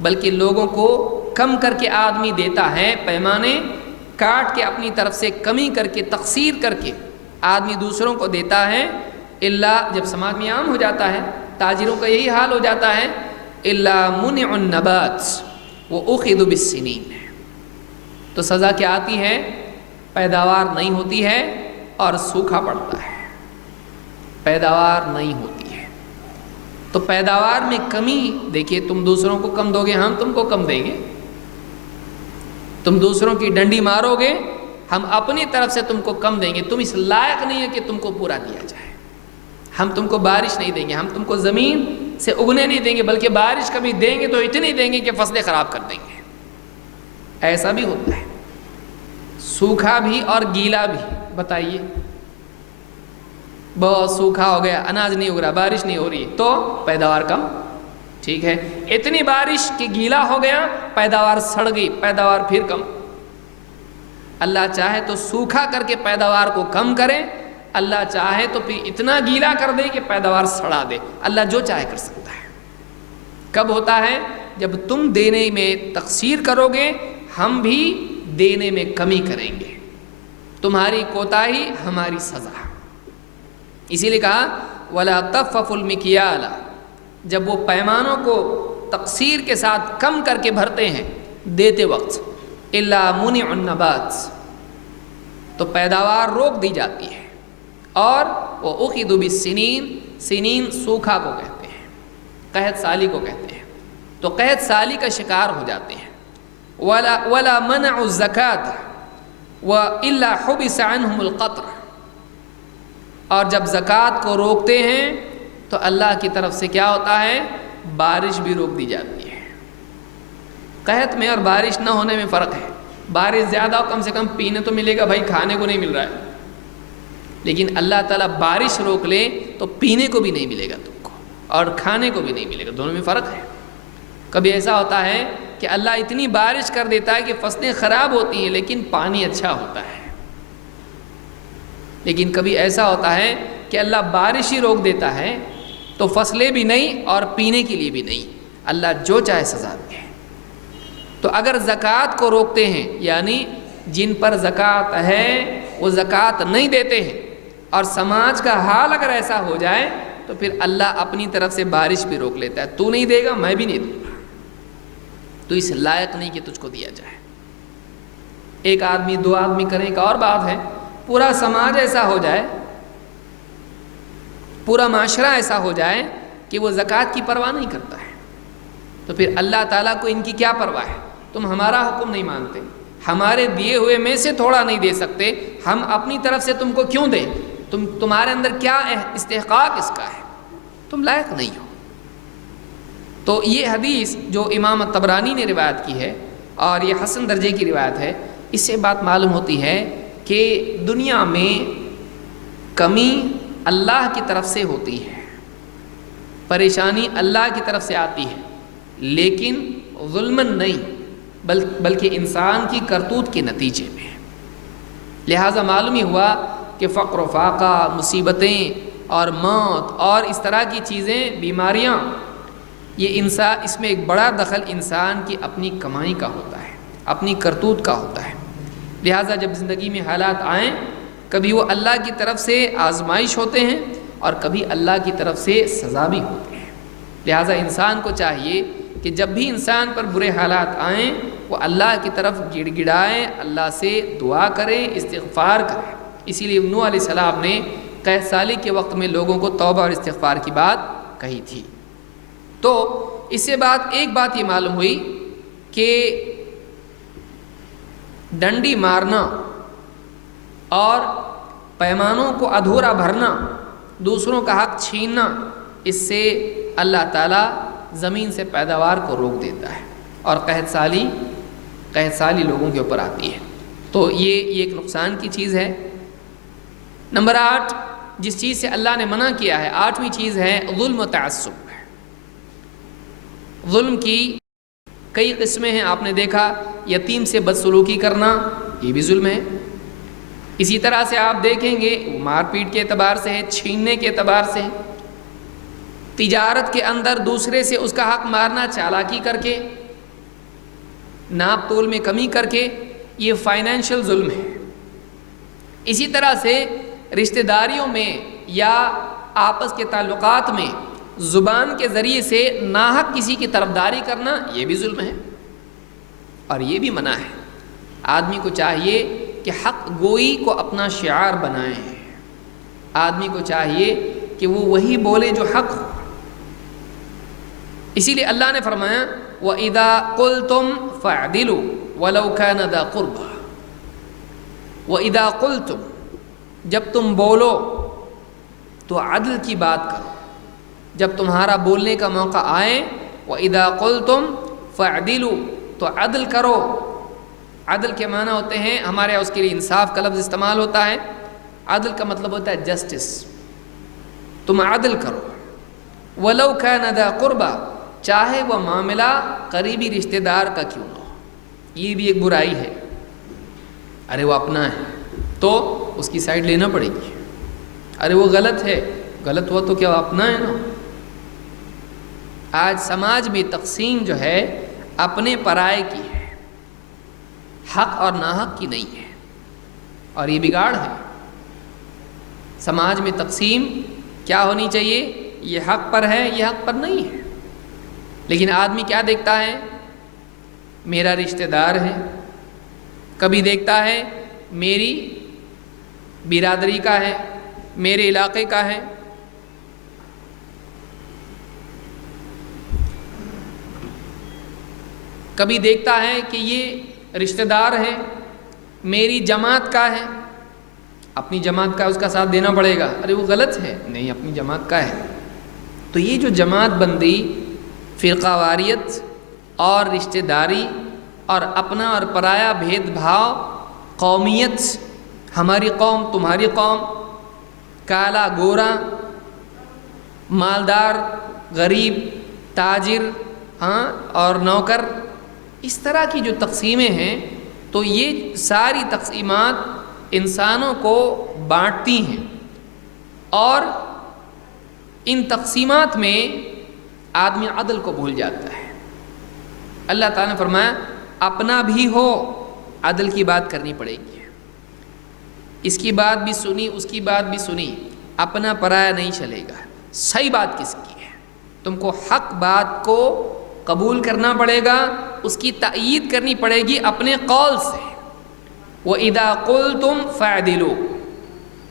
بلکہ لوگوں کو کم کر کے آدمی دیتا ہے، پیمانے کاٹ کے اپنی طرف سے کمی کر کے تقسیر کر کے آدمی دوسروں کو دیتا ہے، اللہ جب سماج میں عام ہو جاتا ہے، تاجروں کا یہی حال ہو جاتا ہے، اللہ منع النبات وأخذ بالسنین، تو سزا کیا آتی ہے؟ پیداوار نہیں ہوتی ہے اور سوکھا پڑتا ہے، پیداوار نہیں ہوتی ہے۔ تو پیداوار میں کمی، دیکھیے تم دوسروں کو کم دو گے، ہم تم کو کم دیں گے، تم دوسروں کی ڈنڈی مارو گے، ہم اپنی طرف سے تم کو کم دیں گے، تم اس لائق نہیں ہے کہ تم کو پورا دیا جائے، ہم تم کو بارش نہیں دیں گے، ہم تم کو زمین سے اگنے نہیں دیں گے، بلکہ بارش کبھی دیں گے تو اتنی دیں گے کہ فصلیں خراب کر دیں گے۔ ایسا بھی ہوتا ہے، سوکھا بھی اور گیلا بھی۔ بتائیے، بہت سوکھا ہو گیا، اناج نہیں اگ رہا، بارش نہیں ہو رہی ہے، تو پیداوار کم، ٹھیک ہے۔ اتنی بارش کہ گیلا ہو گیا، پیداوار سڑ گئی، پیداوار پھر کم۔ اللہ چاہے تو سوکھا کر کے پیداوار کو کم کرے، اللہ چاہے تو پھر اتنا گیلا کر دے کہ پیداوار سڑا دے، اللہ جو چاہے کر سکتا ہے۔ کب ہوتا ہے؟ جب تم دینے میں تقصیر کرو گے، ہم بھی دینے میں کمی کریں گے، تمہاری کوتاہی ہماری سزا۔ اسی لیے کہا وَلَا تَطْفَفُ الْمِكْيَالَ، جب وہ پیمانوں کو تقصیر کے ساتھ کم کر کے بھرتے ہیں دیتے وقت، إِلَّا مُنِعُ النَّبَاتِ، تو پیداوار روک دی جاتی ہے۔ اور وَأُخِذُ بِالسِّنِينَ، سنین سوکھا کو کہتے ہیں، قحط سالی کو کہتے ہیں، تو قحط سالی کا شکار ہو جاتے ہیں۔ وَلَا مَنَعُ الزَّكَاةَ وَإِلَّا حُبِسَ عَنْهُمُ الْقَطْرُ، اور جب زکوٰۃ کو روکتے ہیں تو اللہ کی طرف سے کیا ہوتا ہے؟ بارش بھی روک دی جاتی ہے۔ قحط میں اور بارش نہ ہونے میں فرق ہے۔ بارش زیادہ ہو کم سے کم پینے تو ملے گا بھائی، کھانے کو نہیں مل رہا ہے. لیکن اللہ تعالیٰ بارش روک لے تو پینے کو بھی نہیں ملے گا تم کو، اور کھانے کو بھی نہیں ملے گا. دونوں میں فرق ہے. کبھی ایسا ہوتا ہے کہ اللہ اتنی بارش کر دیتا ہے کہ فصلیں خراب ہوتی ہیں لیکن پانی اچھا ہوتا ہے. لیکن کبھی ایسا ہوتا ہے کہ اللہ بارش ہی روک دیتا ہے تو فصلیں بھی نہیں اور پینے کے لیے بھی نہیں. اللہ جو چاہے سزا دے. تو اگر زکوٰۃ کو روکتے ہیں، یعنی جن پر زکوٰۃ ہے وہ زکوٰۃ نہیں دیتے ہیں، اور سماج کا حال اگر ایسا ہو جائے تو پھر اللہ اپنی طرف سے بارش بھی روک لیتا ہے. تو نہیں دے گا میں بھی نہیں دوں گا، تو اس لائق نہیں کہ تجھ کو دیا جائے. ایک آدمی دو آدمی کریں ایک اور بات ہے، پورا سماج ایسا ہو جائے، پورا معاشرہ ایسا ہو جائے کہ وہ زکوٰۃ کی پرواہ نہیں کرتا ہے، تو پھر اللہ تعالیٰ کو ان کی کیا پرواہ ہے؟ تم ہمارا حکم نہیں مانتے، ہمارے دیے ہوئے میں سے تھوڑا نہیں دے سکتے، ہم اپنی طرف سے تم کو کیوں دیں؟ تمہارے اندر کیا استحقاق اس کا ہے؟ تم لائق نہیں ہو. تو یہ حدیث جو امام طبرانی نے روایت کی ہے اور یہ حسن درجے کی روایت ہے، اس سے بات معلوم ہوتی ہے کہ دنیا میں کمی اللہ کی طرف سے ہوتی ہے، پریشانی اللہ کی طرف سے آتی ہے، لیکن ظلمن نہیں بلکہ انسان کی کرتوت کے نتیجے میں. لہٰذا معلوم ہی ہوا کہ فقر و فاقہ، مصیبتیں اور موت اور اس طرح کی چیزیں، بیماریاں، یہ اس میں ایک بڑا دخل انسان کی اپنی کمائی کا ہوتا ہے، اپنی کرتوت کا ہوتا ہے. لہٰذا جب زندگی میں حالات آئیں، کبھی وہ اللہ کی طرف سے آزمائش ہوتے ہیں اور کبھی اللہ کی طرف سے سزا بھی ہوتے ہیں. لہٰذا انسان کو چاہیے کہ جب بھی انسان پر برے حالات آئیں وہ اللہ کی طرف گڑ گڑائیں، اللہ سے دعا کریں، استغفار کریں. اسی لیے نوح علیہ السلام نے قحط سالی کے وقت میں لوگوں کو توبہ اور استغفار کی بات کہی تھی. تو اس سے ایک بات یہ معلوم ہوئی کہ ڈنڈی مارنا اور پیمانوں کو ادھورا بھرنا، دوسروں کا حق چھیننا، اس سے اللہ تعالیٰ زمین سے پیداوار کو روک دیتا ہے اور قحط سالی لوگوں کے اوپر آتی ہے. تو یہ ایک نقصان کی چیز ہے. نمبر 8 جس چیز سے اللہ نے منع کیا ہے، 8ویں چیز ہے ظلم و تعصب. ظلم کی کئی قسمیں ہیں. آپ نے دیکھا یتیم سے بدسلوکی کرنا، یہ بھی ظلم ہے. اسی طرح سے آپ دیکھیں گے مار پیٹ کے اعتبار سے ہے، چھیننے کے اعتبار سے ہے، تجارت کے اندر دوسرے سے اس کا حق مارنا چالاکی کر کے، ناپ تول میں کمی کر کے، یہ فائنینشل ظلم ہے. اسی طرح سے رشتہ داریوں میں یا آپس کے تعلقات میں زبان کے ذریعے سے ناحق کسی کی طرفداری کرنا، یہ بھی ظلم ہے اور یہ بھی منع ہے. آدمی کو چاہیے کہ حق گوئی کو اپنا شعار بنائیں. آدمی کو چاہیے کہ وہ وہی بولے جو حق ہو. اسی لیے اللہ نے فرمایا وَإِذَا قُلْتُمْ فَاعْدِلُوا وَلَوْ كَانَ ذَا قُرْبَىٰ. وَإِذَا قُلْتُمْ، جب تم بولو تو عدل کی بات کرو. جب تمہارا بولنے کا موقع آئے، وَإِذَا قُلْتُمْ فَاعْدِلُوا، تو عدل کرو. عدل کے معنی ہوتے ہیں، ہمارے یہاں اس کے لیے انصاف کا لفظ استعمال ہوتا ہے. عدل کا مطلب ہوتا ہے جسٹس. تم عدل کرو. وَلَوْ كَانَ ذَا قُرْبَىٰ، چاہے وہ معاملہ قریبی رشتہ دار کا کیوں نہ ہو. یہ بھی ایک برائی ہے. ارے وہ اپنا ہے تو اس کی سائڈ لینا پڑے گی. ارے وہ غلط ہے، غلط ہوا تو کیا اپنا ہے نا. آج سماج میں تقسیم جو ہے اپنے پرائے کی ہے، حق اور ناحق کی نہیں ہے، اور یہ بگاڑ ہے. سماج میں تقسیم کیا ہونی چاہیے؟ یہ حق پر ہے، یہ حق پر نہیں ہے. لیکن آدمی کیا دیکھتا ہے؟ میرا رشتہ دار ہے. کبھی دیکھتا ہے میری برادری کا ہے، میرے علاقے کا ہے. کبھی دیکھتا ہے کہ یہ رشتہ دار ہے، میری جماعت کا ہے، اپنی جماعت کا اس کا ساتھ دینا پڑے گا. ارے وہ غلط ہے، نہیں اپنی جماعت کا ہے. تو یہ جو جماعت بندی، فرقہ واریت اور رشتہ داری اور اپنا اور پرایا بھید بھاؤ، قومیت، ہماری قوم تمہاری قوم، کالا گورا، مالدار غریب، تاجر اور نوکر، اس طرح کی جو تقسیمیں ہیں، تو یہ ساری تقسیمات انسانوں کو بانٹتی ہیں، اور ان تقسیمات میں آدمی عدل کو بھول جاتا ہے۔ اللہ تعالیٰ نے فرمایا اپنا بھی ہو، عدل کی بات کرنی پڑے گی، اس کی بات بھی سنی، اس کی بات بھی سنی، اپنا پرایا نہیں چلے گا۔ صحیح بات کس کی ہے؟ تم کو حق بات کو قبول کرنا پڑے گا، اس کی تائید کرنی پڑے گی اپنے قول سے۔ وَإِذَا قُلْتُمْ فَاعْدِلُوا،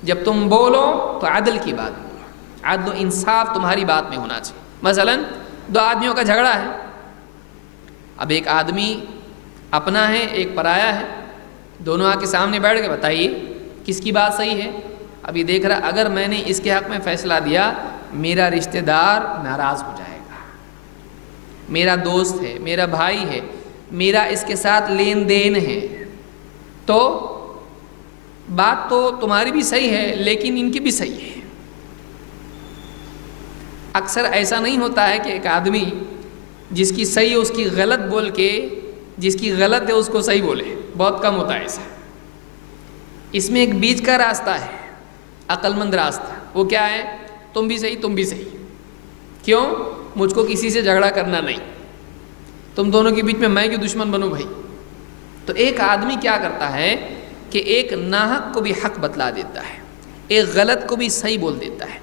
جب تم بولو تو عدل کی بات بولو، عدل و انصاف تمہاری بات میں ہونا چاہیے۔ مثلا دو آدمیوں کا جھگڑا ہے، اب ایک آدمی اپنا ہے، ایک پرایا ہے، دونوں آ کے سامنے بیٹھ کے بتائیے کس کی بات صحیح ہے۔ ابھی دیکھ رہا اگر میں نے اس کے حق میں فیصلہ دیا، میرا رشتہ دار ناراض ہو جائے گا، میرا دوست ہے، میرا بھائی ہے، میرا اس کے ساتھ لین دین ہے، تو بات تو تمہاری بھی صحیح ہے لیکن ان کی بھی صحیح ہے۔ اکثر ایسا نہیں ہوتا ہے کہ ایک آدمی جس کی صحیح ہے اس کی غلط بول کے جس کی غلط ہے اس کو صحیح بولے، بہت کم ہوتا ہے ایسا۔ اس میں ایک بیچ کا راستہ ہے، عقل مند راستہ، وہ کیا ہے؟ تم بھی صحیح، تم بھی صحیح۔ کیوں؟ مجھ کو کسی سے جھگڑا کرنا نہیں، تم دونوں کے بیچ میں کیوں دشمن بنوں بھائی؟ تو ایک آدمی کیا کرتا ہے کہ ایک ناحق کو بھی حق بتلا دیتا ہے، ایک غلط کو بھی صحیح بول دیتا ہے۔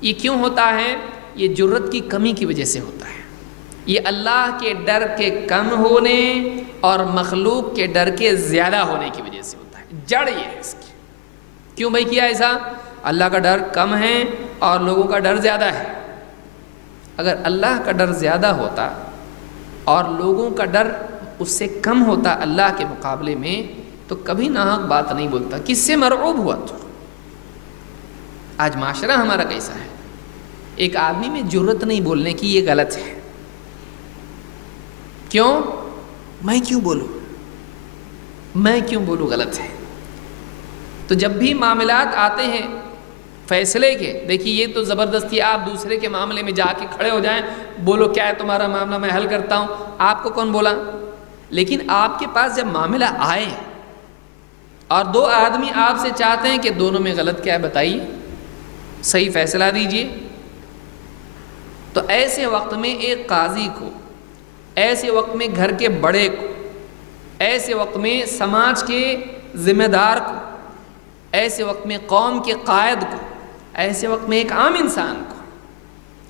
یہ کیوں ہوتا ہے؟ یہ جرت کی کمی کی وجہ سے ہوتا ہے، یہ اللہ کے ڈر کے کم ہونے اور مخلوق کے ڈر کے زیادہ ہونے کی وجہ سے ہوتا ہے، جڑ یہ ہے اس کی۔ کیوں بھائی کیا ایسا؟ اللہ کا ڈر کم ہے اور لوگوں کا ڈر زیادہ ہے۔ اگر اللہ کا ڈر زیادہ ہوتا اور لوگوں کا ڈر اس سے کم ہوتا اللہ کے مقابلے میں، تو کبھی ناحق بات نہیں بولتا۔ کس سے مرعوب ہوا تو؟ آج معاشرہ ہمارا کیسا ہے؟ ایک آدمی میں جرت نہیں بولنے کی، یہ غلط ہے۔ کیوں؟ میں کیوں بولوں، میں کیوں بولوں، غلط ہے۔ تو جب بھی معاملات آتے ہیں فیصلے کے، دیکھیے یہ تو زبردستی آپ دوسرے کے معاملے میں جا کے کھڑے ہو جائیں، بولو کیا ہے تمہارا معاملہ، میں حل کرتا ہوں، آپ کو کون بولا؟ لیکن آپ کے پاس جب معاملہ آئے اور دو آدمی آپ سے چاہتے ہیں کہ دونوں میں غلط کیا ہے بتائیے، صحیح فیصلہ دیجئے، تو ایسے وقت میں ایک قاضی کو، ایسے وقت میں گھر کے بڑے کو، ایسے وقت میں سماج کے ذمہ دار کو، ایسے وقت میں قوم کے قائد کو، ایسے وقت میں ایک عام انسان کو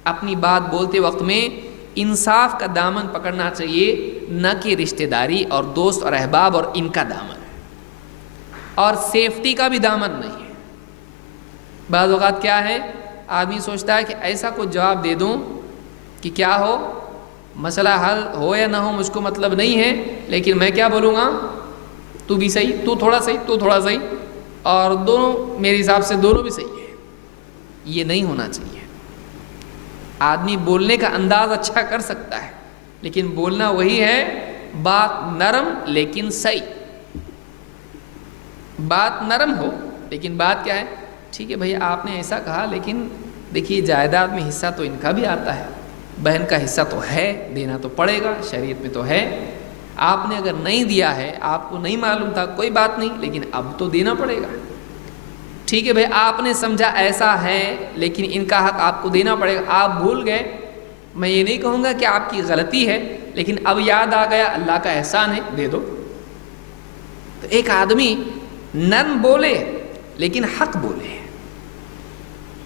اپنی بات بولتے وقت میں انصاف کا دامن پکڑنا چاہیے، نہ کہ رشتہ داری اور دوست اور احباب اور ان کا دامن، اور سیفٹی کا بھی دامن نہیں ہے۔ بعض اوقات کیا ہے، آدمی سوچتا ہے کہ ایسا کچھ جواب دے دوں کہ کیا ہو، مسئلہ حل ہو یا نہ ہو مجھ کو مطلب نہیں ہے، لیکن میں کیا بولوں گا، تو بھی صحیح، تو تھوڑا صحیح، تو تھوڑا صحیح، اور دونوں میرے حساب سے دونوں بھی صحیح ہے۔ یہ نہیں ہونا چاہیے۔ آدمی بولنے کا انداز اچھا کر سکتا ہے، لیکن بولنا وہی ہے، بات نرم لیکن صحیح، بات نرم ہو لیکن بات کیا ہے، ٹھیک ہے بھئی آپ نے ایسا کہا، لیکن دیکھیے جائیداد میں حصہ تو ان کا بھی آتا ہے، بہن کا حصہ تو ہے، دینا تو پڑے گا، شریعت میں تو ہے، آپ نے اگر نہیں دیا ہے، آپ کو نہیں معلوم تھا، کوئی بات نہیں، لیکن اب تو دینا پڑے گا، ٹھیک ہے بھئی آپ نے سمجھا ایسا ہے، لیکن ان کا حق آپ کو دینا پڑے گا، آپ بھول گئے، میں یہ نہیں کہوں گا کہ آپ کی غلطی ہے، لیکن اب یاد آ گیا اللہ کا احسان ہے، دے دو۔ تو ایک آدمی نرم بولے لیکن حق بولے۔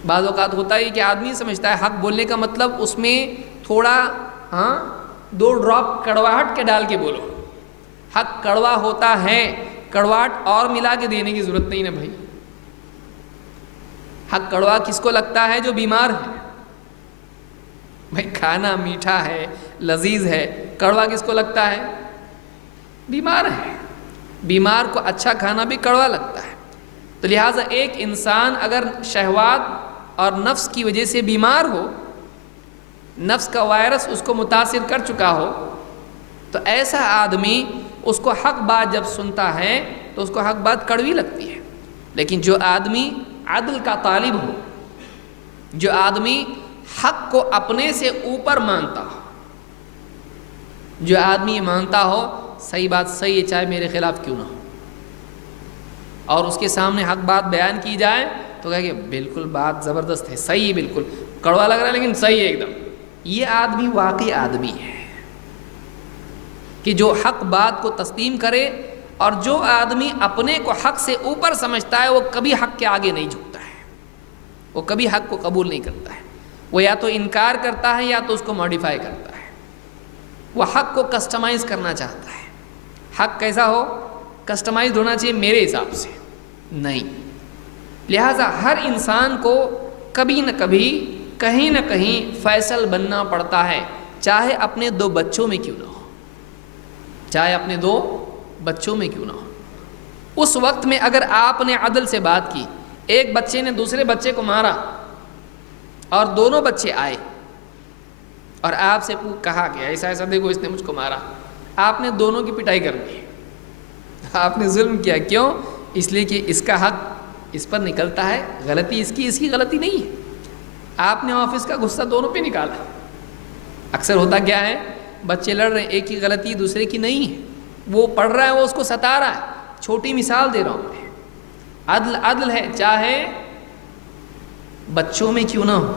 بعض اوقات ہوتا ہے کہ آدمی سمجھتا ہے حق بولنے کا مطلب اس میں تھوڑا دو ڈراپ کڑواہٹ کے ڈال کے بولو۔ حق کڑوا ہوتا ہے، کڑواہٹ اور ملا کے دینے کی ضرورت نہیں نا بھائی۔ حق کڑوا کس کو لگتا ہے؟ جو بیمار ہے۔ بھائی کھانا میٹھا ہے، لذیذ ہے، کڑوا کس کو لگتا ہے؟ بیمار ہے۔ بیمار کو اچھا کھانا بھی کڑوا لگتا ہے۔ تو لہٰذا ایک انسان اگر شہوات اور نفس کی وجہ سے بیمار ہو، نفس کا وائرس اس کو متاثر کر چکا ہو، تو ایسا آدمی اس کو حق بات جب سنتا ہے تو اس کو حق بات کڑوی لگتی ہے. لیکن جو آدمی عدل کا طالب ہو، جو آدمی حق کو اپنے سے اوپر مانتا ہو، جو آدمی یہ مانتا ہو صحیح بات صحیح ہے چاہے میرے خلاف کیوں نہ ہو، اور اس کے سامنے حق بات بیان کی جائے تو کہے کہ بالکل بات زبردست ہے، صحیح ہے، بالکل کڑوا لگ رہا ہے لیکن صحیح ہے ایک دم. یہ آدمی واقعی آدمی ہے کہ جو حق بات کو تسلیم کرے. اور جو آدمی اپنے کو حق سے اوپر سمجھتا ہے وہ کبھی حق کے آگے نہیں جھکتا ہے، وہ کبھی حق کو قبول نہیں کرتا ہے. وہ یا تو انکار کرتا ہے یا تو اس کو ماڈیفائی کرتا ہے. وہ حق کو کسٹمائز کرنا چاہتا ہے. حق کیسا ہو؟ کسٹمائز ہونا چاہیے میرے حساب سے نہیں. لہٰذا ہر انسان کو کبھی نہ کبھی کہیں نہ کہیں فیصل بننا پڑتا ہے، چاہے اپنے دو بچوں میں کیوں نہ ہو، چاہے اپنے دو بچوں میں کیوں نہ ہو. اس وقت میں اگر آپ نے عدل سے بات کی، ایک بچے نے دوسرے بچے کو مارا اور دونوں بچے آئے اور آپ سے کہا کہ ایسا ایسا دیکھو اس نے مجھ کو مارا، آپ نے دونوں کی پٹائی کر دی، آپ نے ظلم کیا. کیوں؟ اس لیے کہ اس کا حق اس پر نکلتا ہے، غلطی اس کی غلطی نہیں ہے. آپ نے آفس کا غصہ دونوں پہ نکالا. اکثر ہوتا کیا ہے، بچے لڑ رہے ہیں، ایک کی غلطی دوسرے کی نہیں ہے، وہ پڑھ رہا ہے وہ اس کو ستا رہا ہے. چھوٹی مثال دے رہا ہوں میں. عدل عدل ہے چاہے بچوں میں کیوں نہ ہو.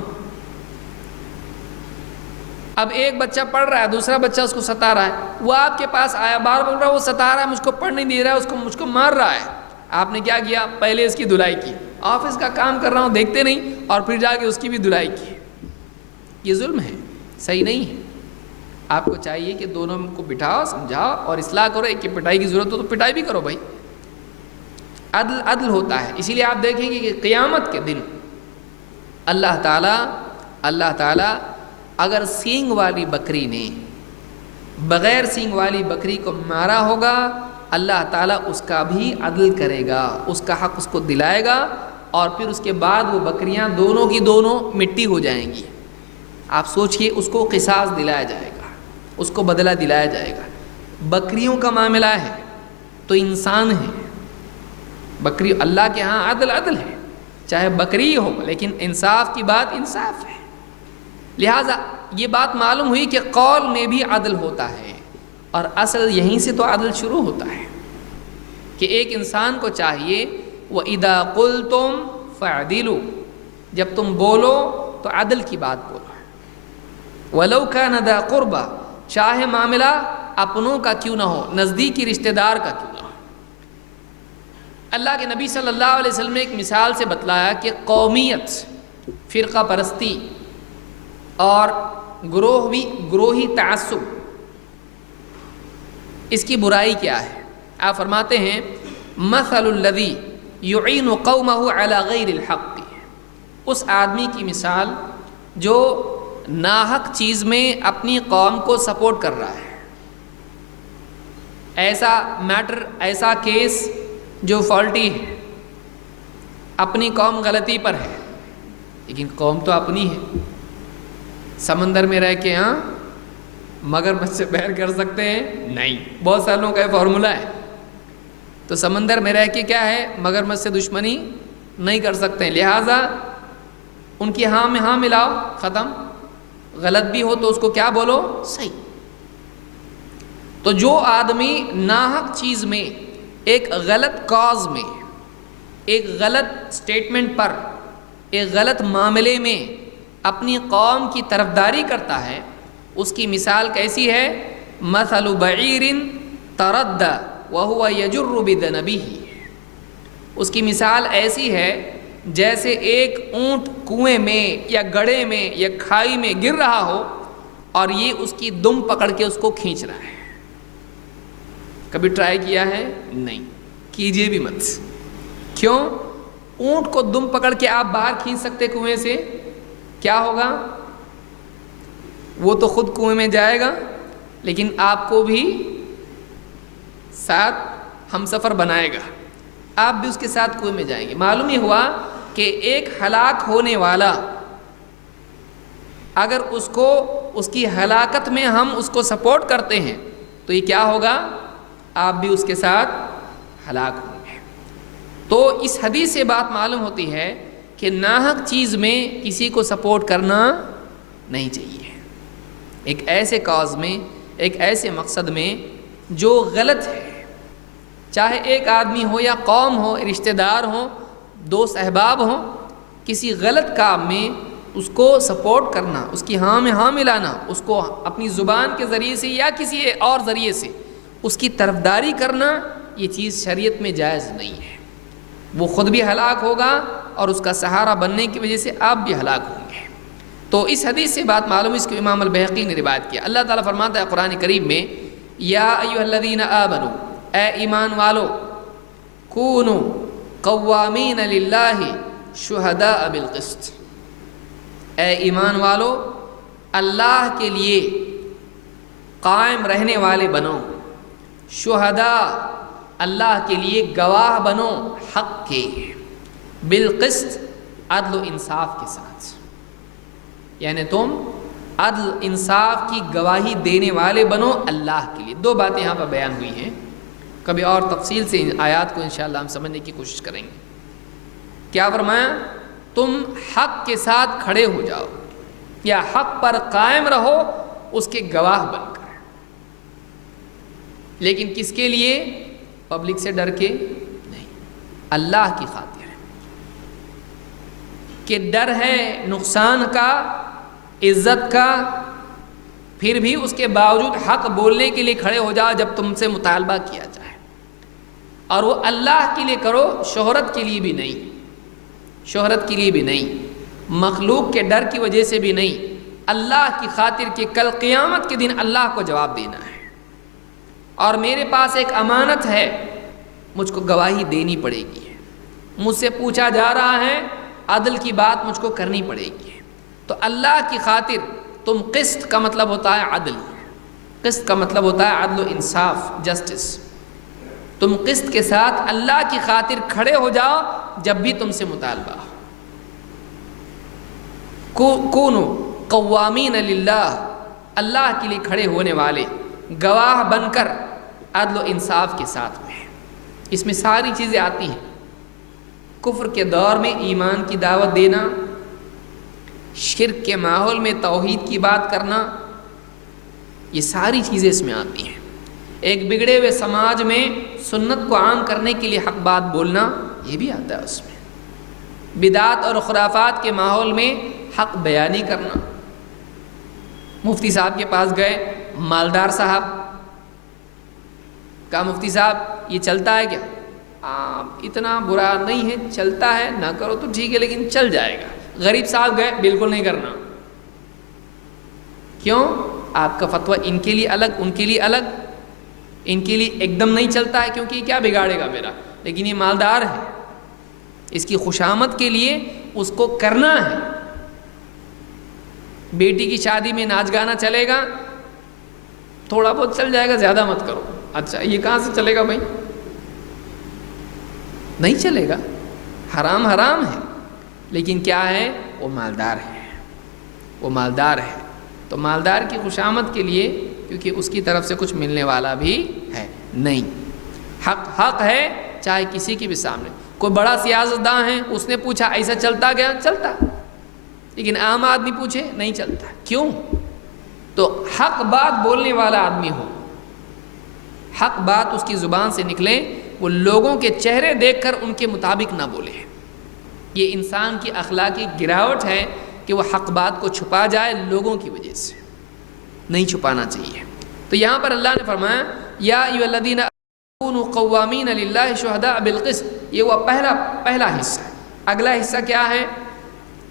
اب ایک بچہ پڑھ رہا ہے، دوسرا بچہ اس کو ستا رہا ہے، وہ آپ کے پاس آیا، بار بول رہا ہے وہ ستا رہا ہے، مجھ کو پڑھ نہیں دے رہا ہے، مجھ کو مار رہا ہے. آپ نے کیا کیا؟ پہلے اس کی دھلائی کی. آفس کا کام کر رہا ہوں دیکھتے نہیں، اور پھر جا کے اس کی بھی دھلائی کی. یہ ظلم ہے، صحیح نہیں ہے. آپ کو چاہیے کہ دونوں کو بٹھاؤ، سمجھاؤ اور اصلاح کرو. ایک کی پٹائی کی ضرورت ہو تو پٹائی بھی کرو بھائی. عدل عدل ہوتا ہے. اسی لیے آپ دیکھیں گے کہ قیامت کے دن اللہ تعالیٰ اگر سینگ والی بکری نے بغیر سینگ والی بکری کو مارا ہوگا، اللہ تعالیٰ اس کا بھی عدل کرے گا، اس کا حق اس کو دلائے گا، اور پھر اس کے بعد وہ بکریاں دونوں کی دونوں مٹی ہو جائیں گی. آپ سوچئے، اس کو قصاص دلایا جائے گا، اس کو بدلہ دلایا جائے گا. بکریوں کا معاملہ ہے تو انسان ہے. بکری اللہ کے ہاں عدل عدل ہے، چاہے بکری ہو، لیکن انصاف کی بات انصاف ہے. لہٰذا یہ بات معلوم ہوئی کہ قول میں بھی عدل ہوتا ہے، اور اصل یہیں سے تو عدل شروع ہوتا ہے کہ ایک انسان کو چاہیے وَإِذَا قُلْتُمْ فَعْدِلُوا، جب تم بولو تو عدل کی بات بولو. وَلَوْ كَانَ ذَا قُرْبَى، چاہے معاملہ اپنوں کا کیوں نہ ہو، نزدیکی رشتہ دار کا کیوں نہ ہو. اللہ کے نبی صلی اللہ علیہ وسلم نے ایک مثال سے بتلایا کہ قومیت، فرقہ پرستی اور گروہی تعصب، اس کی برائی کیا ہے. آپ فرماتے ہیں مثل الذی یعین قومہ علی غیر الحق، اس آدمی کی مثال جو ناحق چیز میں اپنی قوم کو سپورٹ کر رہا ہے. ایسا میٹر، ایسا کیس جو فالٹی ہے، اپنی قوم غلطی پر ہے، لیکن قوم تو اپنی ہے. سمندر میں رہ کے ہاں مگرمچھ سے بحر کر سکتے ہیں؟ نہیں. بہت سالوں کا فارمولہ ہے. تو سمندر میں رہ کے کیا ہے، مگرمچھ سے دشمنی نہیں کر سکتے ہیں. لہٰذا ان کی ہاں میں ہاں ملاؤ، ختم. غلط بھی ہو تو اس کو کیا بولو؟ صحیح. تو جو آدمی ناحق چیز میں، ایک غلط کاز میں، ایک غلط سٹیٹمنٹ پر، ایک غلط معاملے میں اپنی قوم کی طرفداری کرتا ہے، اس کی مثال کیسی ہے؟ مثل بعیر ترد وهو یجر بذنبہ. اس کی مثال ایسی ہے جیسے ایک اونٹ کنویں میں یا گڑھے میں یا کھائی میں گر رہا ہو اور یہ اس کی دم پکڑ کے اس کو کھینچ رہا ہے. کبھی ٹرائی کیا ہے؟ نہیں. کیجئے بھی مت. کیوں؟ اونٹ کو دم پکڑ کے آپ باہر کھینچ سکتے کنویں سے؟ کیا ہوگا؟ وہ تو خود کنویں میں جائے گا، لیکن آپ کو بھی ساتھ ہم سفر بنائے گا، آپ بھی اس کے ساتھ کنویں میں جائیں گے. معلوم یہ ہوا کہ ایک ہلاک ہونے والا اگر اس کو، اس کی ہلاکت میں ہم اس کو سپورٹ کرتے ہیں تو یہ کیا ہوگا؟ آپ بھی اس کے ساتھ ہلاک ہوں گے۔ تو اس حدیث سے بات معلوم ہوتی ہے کہ ناحق چیز میں کسی کو سپورٹ کرنا نہیں چاہیے، ایک ایسے کاز میں، ایک ایسے مقصد میں جو غلط ہے، چاہے ایک آدمی ہو یا قوم ہو، رشتہ دار ہوں، دوست احباب ہوں، کسی غلط کام میں اس کو سپورٹ کرنا، اس کی ہاں میں ہاں ملانا، اس کو اپنی زبان کے ذریعے سے یا کسی اور ذریعے سے اس کی طرفداری کرنا، یہ چیز شریعت میں جائز نہیں ہے۔ وہ خود بھی ہلاک ہوگا اور اس کا سہارا بننے کی وجہ سے آپ بھی ہلاک ہوں گے۔ تو اس حدیث سے بات معلوم، اس کو امام البیہقی نے روایت کیا۔ اللہ تعالیٰ فرماتا ہے قرآن کریم میں، یا ایھا الذین آمنوا، اے ایمان والو، کونوا قوامین للہ شہداء بالقسط، اے ایمان والو اللہ کے لیے قائم رہنے والے بنو، شہداء اللہ کے لیے گواہ بنو حق کے، بالقسط عدل و انصاف کے ساتھ، یعنی تم عدل انصاف کی گواہی دینے والے بنو اللہ کے لیے۔ دو باتیں یہاں پر بیان ہوئی ہیں، کبھی اور تفصیل سے ان آیات کو انشاءاللہ ہم سمجھنے کی کوشش کریں گے۔ کیا فرمایا؟ تم حق کے ساتھ کھڑے ہو جاؤ یا حق پر قائم رہو اس کے گواہ بن کر، لیکن کس کے لیے؟ پبلک سے ڈر کے نہیں، اللہ کی خاطر، کہ ڈر ہے نقصان کا، عزت کا، پھر بھی اس کے باوجود حق بولنے کے لیے کھڑے ہو جاؤ جب تم سے مطالبہ کیا جائے، اور وہ اللہ کے لیے کرو، شہرت کے لیے بھی نہیں، شہرت کے لیے بھی نہیں، مخلوق کے ڈر کی وجہ سے بھی نہیں، اللہ کی خاطر کہ کل قیامت کے دن اللہ کو جواب دینا ہے، اور میرے پاس ایک امانت ہے، مجھ کو گواہی دینی پڑے گی، مجھ سے پوچھا جا رہا ہے، عدل کی بات مجھ کو کرنی پڑے گی۔ تو اللہ کی خاطر تم، قسط کا مطلب ہوتا ہے عدل، قسط کا مطلب ہوتا ہے عدل و انصاف، جسٹس، تم قسط کے ساتھ اللہ کی خاطر کھڑے ہو جاؤ جب بھی تم سے مطالبہ ہو۔ کونوا قوامین للہ، اللہ کے لیے کھڑے ہونے والے، گواہ بن کر عدل و انصاف کے ساتھ میں۔ اس میں ساری چیزیں آتی ہیں، کفر کے دور میں ایمان کی دعوت دینا، شرک کے ماحول میں توحید کی بات کرنا، یہ ساری چیزیں اس میں آتی ہیں۔ ایک بگڑے ہوئے سماج میں سنت کو عام کرنے کے لیے حق بات بولنا، یہ بھی آتا ہے اس میں۔ بدعات اور خرافات کے ماحول میں حق بیانی کرنا۔ مفتی صاحب کے پاس گئے، مالدار صاحب، کہا مفتی صاحب یہ چلتا ہے کیا؟ اتنا برا نہیں ہے، چلتا ہے، نہ کرو تو ٹھیک ہے لیکن چل جائے گا۔ غریب صاحب گئے، بالکل نہیں کرنا۔ کیوں؟ آپ کا فتویٰ ان کے لیے الگ، ان کے لیے الگ، ان کے لیے ایک دم نہیں چلتا ہے کیونکہ یہ کیا بگاڑے گا میرا، لیکن یہ مالدار ہے، اس کی خوشامد کے لیے اس کو کرنا ہے۔ بیٹی کی شادی میں ناچ گانا چلے گا، تھوڑا بہت چل جائے گا، زیادہ مت کرو۔ اچھا یہ کہاں سے چلے گا بھائی؟ نہیں چلے گا، حرام حرام ہے، لیکن کیا ہے؟ وہ مالدار ہے، وہ مالدار ہے، تو مالدار کی خوشامد کے لیے، کیونکہ اس کی طرف سے کچھ ملنے والا بھی ہے نہیں۔ حق حق ہے، چاہے کسی کی بھی سامنے۔ کوئی بڑا سیاستداں ہے، اس نے پوچھا ایسا چلتا گیا، چلتا، لیکن عام آدمی پوچھے نہیں چلتا۔ کیوں؟ تو حق بات بولنے والا آدمی ہو، حق بات اس کی زبان سے نکلے، وہ لوگوں کے چہرے دیکھ کر ان کے مطابق نہ بولے۔ یہ انسان کی اخلاقی گراوٹ ہے کہ وہ حق بات کو چھپا جائے لوگوں کی وجہ سے، نہیں چھپانا چاہیے۔ تو یہاں پر اللہ نے فرمایا یا ایھا الذین کونوا قوامین للہ شہداء بالقسط، یہ وہ پہلا حصہ ہے۔ اگلا حصہ کیا ہے؟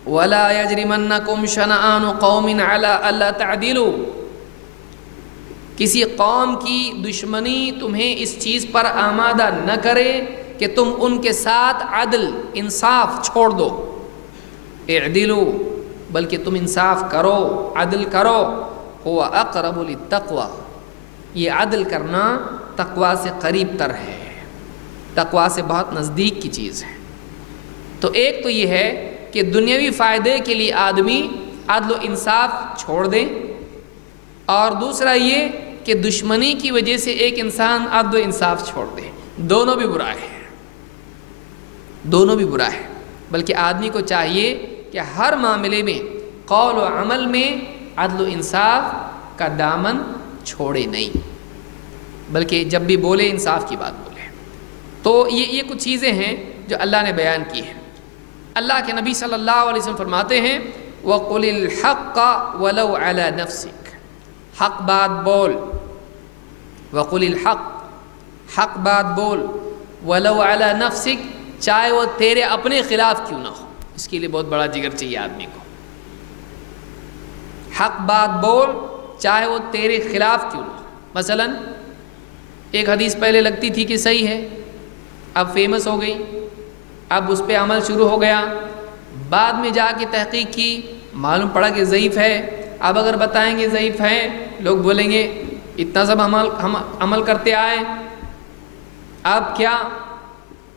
ولا یجرمنکم شنآن قوم علی الا تعدلوا، کسی قوم کی دشمنی تمہیں اس چیز پر آمادہ نہ کرے کہ تم ان کے ساتھ عدل انصاف چھوڑ دو۔ اعدلوا، بلکہ تم انصاف کرو، عدل کرو۔ هو اقرب للتقوی، یہ عدل کرنا تقوی سے قریب تر ہے، تقوی سے بہت نزدیک کی چیز ہے۔ تو ایک تو یہ ہے کہ دنیاوی فائدے کے لیے آدمی عدل و انصاف چھوڑ دے، اور دوسرا یہ کہ دشمنی کی وجہ سے ایک انسان عدل و انصاف چھوڑ دے، دونوں بھی برا ہے، دونوں بھی برا ہے۔ بلکہ آدمی کو چاہیے کہ ہر معاملے میں، قول و عمل میں عدل و انصاف کا دامن چھوڑے نہیں، بلکہ جب بھی بولے انصاف کی بات بولے۔ تو یہ کچھ چیزیں ہیں جو اللہ نے بیان کی ہیں۔ اللہ کے نبی صلی اللہ علیہ وسلم فرماتے ہیں وَقُلِ الْحَقَّ وَلَوْ عَلَى نَفْسِكَ، حق بات بول، وَقُلِ الْحَقَّ، حق بات بول، وَلَوْ عَلَى نَفْسِكَ، چاہے وہ تیرے اپنے خلاف کیوں نہ ہو۔ اس کے لیے بہت بڑا جگر چاہیے آدمی کو۔ حق بات بول چاہے وہ تیرے خلاف کیوں نہ ہو۔ مثلا ایک حدیث پہلے لگتی تھی کہ صحیح ہے، اب فیمس ہو گئی، اب اس پہ عمل شروع ہو گیا، بعد میں جا کے تحقیق کی، معلوم پڑا کہ ضعیف ہے۔ اب اگر بتائیں گے ضعیف ہے، لوگ بولیں گے اتنا سب ہم عمل کرتے آئے، اب کیا؟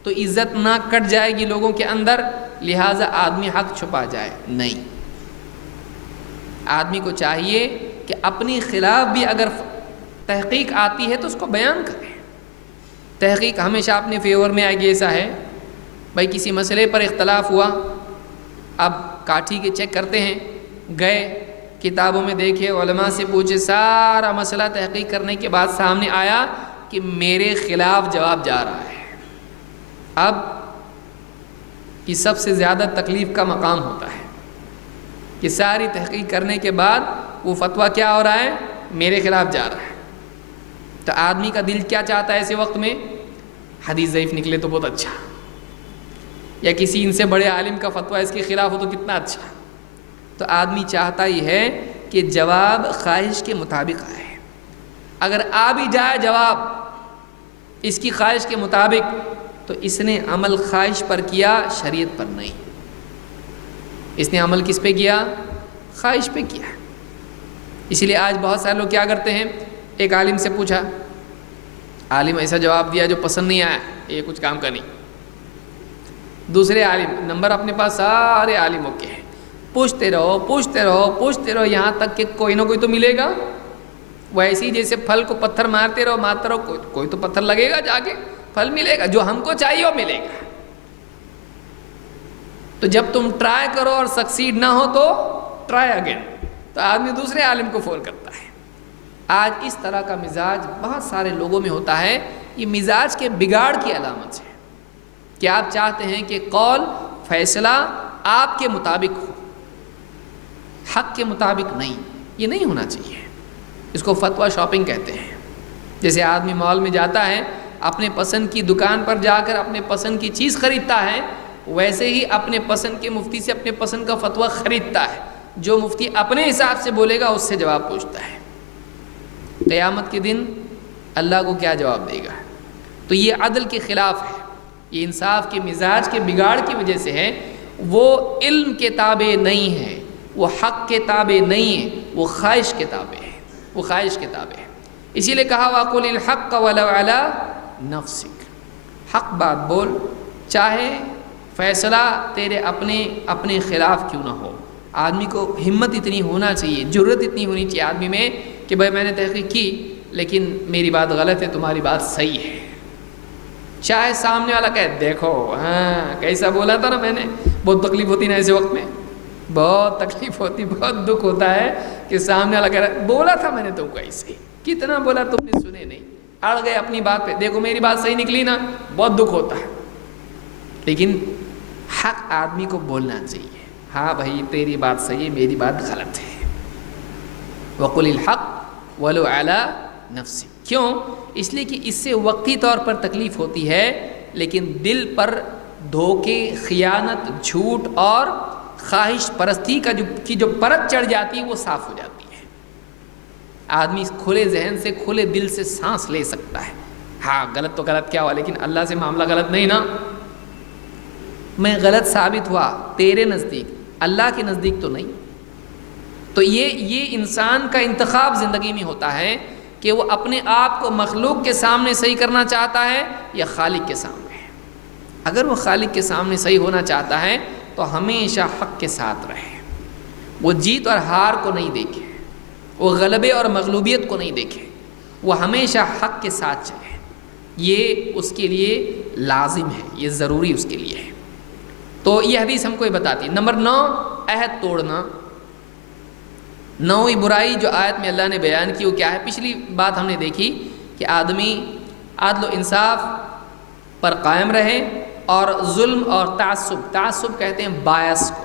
تو عزت نہ کٹ جائے گی لوگوں کے اندر، لہٰذا آدمی حق چھپا جائے نہیں۔ آدمی کو چاہیے کہ اپنی خلاف بھی اگر تحقیق آتی ہے تو اس کو بیان کرے۔ تحقیق ہمیشہ اپنے فیور میں آئے گی ایسا ہے؟ بھائی کسی مسئلے پر اختلاف ہوا، اب کاٹھی کے چیک کرتے ہیں، گئے کتابوں میں دیکھے، علماء سے پوچھے، سارا مسئلہ تحقیق کرنے کے بعد سامنے آیا کہ میرے خلاف جواب جا رہا ہے۔ اب یہ سب سے زیادہ تکلیف کا مقام ہوتا ہے کہ ساری تحقیق کرنے کے بعد وہ فتویٰ کیا ہو رہا ہے؟ میرے خلاف جا رہا ہے۔ تو آدمی کا دل کیا چاہتا ہے ایسے وقت میں؟ حدیث ضعیف نکلے تو بہت اچھا، یا کسی ان سے بڑے عالم کا فتویٰ اس کے خلاف ہو تو کتنا اچھا۔ تو آدمی چاہتا ہی ہے کہ جواب خواہش کے مطابق آئے۔ اگر آ بھی جائے جواب اس کی خواہش کے مطابق تو اس نے عمل خواہش پر کیا، شریعت پر نہیں۔ اس نے عمل کس پہ کیا؟ خواہش پہ کیا۔ اسی لیے آج بہت سارے لوگ کیا کرتے ہیں، ایک عالم سے پوچھا، عالم ایسا جواب دیا جو پسند نہیں آیا، یہ کچھ کام کا نہیں۔ دوسرے عالم، نمبر اپنے پاس سارے عالموں کے ہیں، پوچھتے رہو پوچھتے رہو پوچھتے رہو، یہاں تک کہ کوئی نہ کوئی تو ملے گا۔ ویسے ہی جیسے پھل کو پتھر مارتے رہو کوئی تو پتھر لگے گا، جا کے پھل ملے گا، جو ہم کو چاہیے وہ ملے گا۔ تو جب تم ٹرائی کرو اور سکسیڈ نہ ہو تو ٹرائی اگین، تو آدمی دوسرے عالم کو فون کرتا ہے۔ آج اس طرح کا مزاج بہت سارے لوگوں میں ہوتا ہے۔ یہ مزاج کے بگاڑ کی علامت ہے کہ آپ چاہتے ہیں کہ قول فیصلہ آپ کے مطابق ہو، حق کے مطابق نہیں۔ یہ نہیں ہونا چاہیے، اس کو فتویٰ شاپنگ کہتے ہیں۔ جیسے آدمی مال میں جاتا ہے، اپنے پسند کی دکان پر جا کر اپنے پسند کی چیز خریدتا ہے، ویسے ہی اپنے پسند کے مفتی سے اپنے پسند کا فتویٰ خریدتا ہے۔ جو مفتی اپنے حساب سے بولے گا اس سے جواب پوچھتا ہے۔ قیامت کے دن اللہ کو کیا جواب دے گا؟ تو یہ عدل کے خلاف ہے، یہ انصاف کے مزاج کے بگاڑ کی وجہ سے ہے۔ وہ علم کے تابع نہیں ہے، وہ حق کے تابع نہیں ہے، وہ خواہش کے تابع ہے، وہ خواہش کے تابع ہے۔ اسی لیے کہا وَقُلِ الْحَقَّ وَلَوْ عَلَى نَفْسِكَ، حق بات بول چاہے فیصلہ تیرے اپنے خلاف کیوں نہ ہو۔ آدمی کو ہمت اتنی ہونا چاہیے، جرت اتنی ہونی چاہیے آدمی میں کہ بھائی میں نے تحقیق کی لیکن میری بات غلط ہے، تمہاری بات صحیح ہے۔ چاہے سامنے والا کہے دیکھو ہاں کیسا بولا تھا نا میں نے، بہت تکلیف ہوتی نا ایسے وقت میں، بہت تکلیف ہوتی، بہت دکھ ہوتا ہے کہ سامنے والا کہہ رہا بولا تھا میں نے تم کو ایسے، کتنا بولا تم نے سنے نہیں، اڑ گئے اپنی بات پہ، دیکھو میری بات صحیح نکلی نا، بہت دکھ ہوتا ہے۔ لیکن حق آدمی کو بولنا چاہیے، ہاں بھائی تیری بات صحیح ہے، میری بات غلط ہے۔ وَقُلِ الْحَقَّ وَلَوْ عَلَى نَفْسِكَ، کیوں؟ اس لیے کہ اس سے وقتی طور پر تکلیف ہوتی ہے، لیکن دل پر دھوکے، خیانت، جھوٹ اور خواہش پرستی کی جو پرت چڑھ جاتی ہے وہ صاف ہو جاتی ہے۔ آدمی کھلے ذہن سے کھلے دل سے سانس لے سکتا ہے، ہاں غلط تو غلط کیا ہوا لیکن اللہ سے معاملہ غلط نہیں نا، میں غلط ثابت ہوا تیرے نزدیک، اللہ کے نزدیک تو نہیں۔ تو یہ انسان کا انتخاب زندگی میں ہوتا ہے کہ وہ اپنے آپ کو مخلوق کے سامنے صحیح کرنا چاہتا ہے یا خالق کے سامنے۔ اگر وہ خالق کے سامنے صحیح ہونا چاہتا ہے تو ہمیشہ حق کے ساتھ رہے، وہ جیت اور ہار کو نہیں دیکھے، وہ غلبے اور مغلوبیت کو نہیں دیکھے، وہ ہمیشہ حق کے ساتھ چلے، یہ اس کے لیے لازم ہے، یہ ضروری اس کے لیے ہے۔ تو یہ حدیث ہم کو یہ بتاتی ہے۔ نمبر 9، عہد توڑنا۔ 9ویں برائی جو آیت میں اللہ نے بیان کی وہ کیا ہے؟ پچھلی بات ہم نے دیکھی کہ آدمی عدل و انصاف پر قائم رہے اور ظلم اور تعصب کہتے ہیں باعث کو،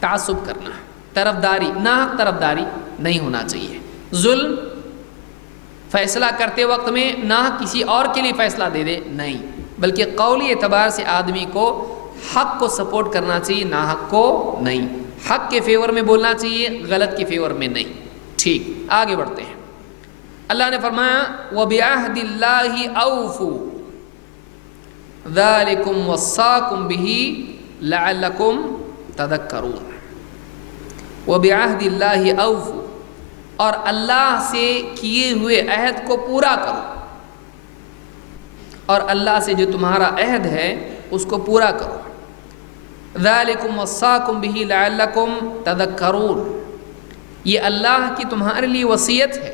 تعصب کرنا، طرفداری، ناحق طرفداری نہیں ہونا چاہیے۔ ظلم، فیصلہ کرتے وقت میں ناحق کسی اور کے لیے فیصلہ دے دے، نہیں، بلکہ قولی اعتبار سے آدمی کو حق کو سپورٹ کرنا چاہیے، ناحق کو نہیں، حق کے فیور میں بولنا چاہیے، غلط کے فیور میں نہیں۔ ٹھیک، آگے بڑھتے ہیں۔ اللہ نے فرمایا وَبِعَهْدِ اللَّهِ أَوْفُوا ذَلِكُمْ وَصَّاكُمْ بِهِ لَعَلَّكُمْ تَذَكَّرُونَ۔ وَبِعَهْدِ اللَّهِ أَوْفُوا، اور اللہ سے کیے ہوئے عہد کو پورا کرو، اور اللہ سے جو تمہارا عہد ہے اس کو پورا کرو۔ ذَلِكُمْ وَصَّاكُمْ بِهِ لَعَلَّكُمْ تَذَكَّرُونَ، یہ اللہ کی تمہارے لیے وصیت ہے،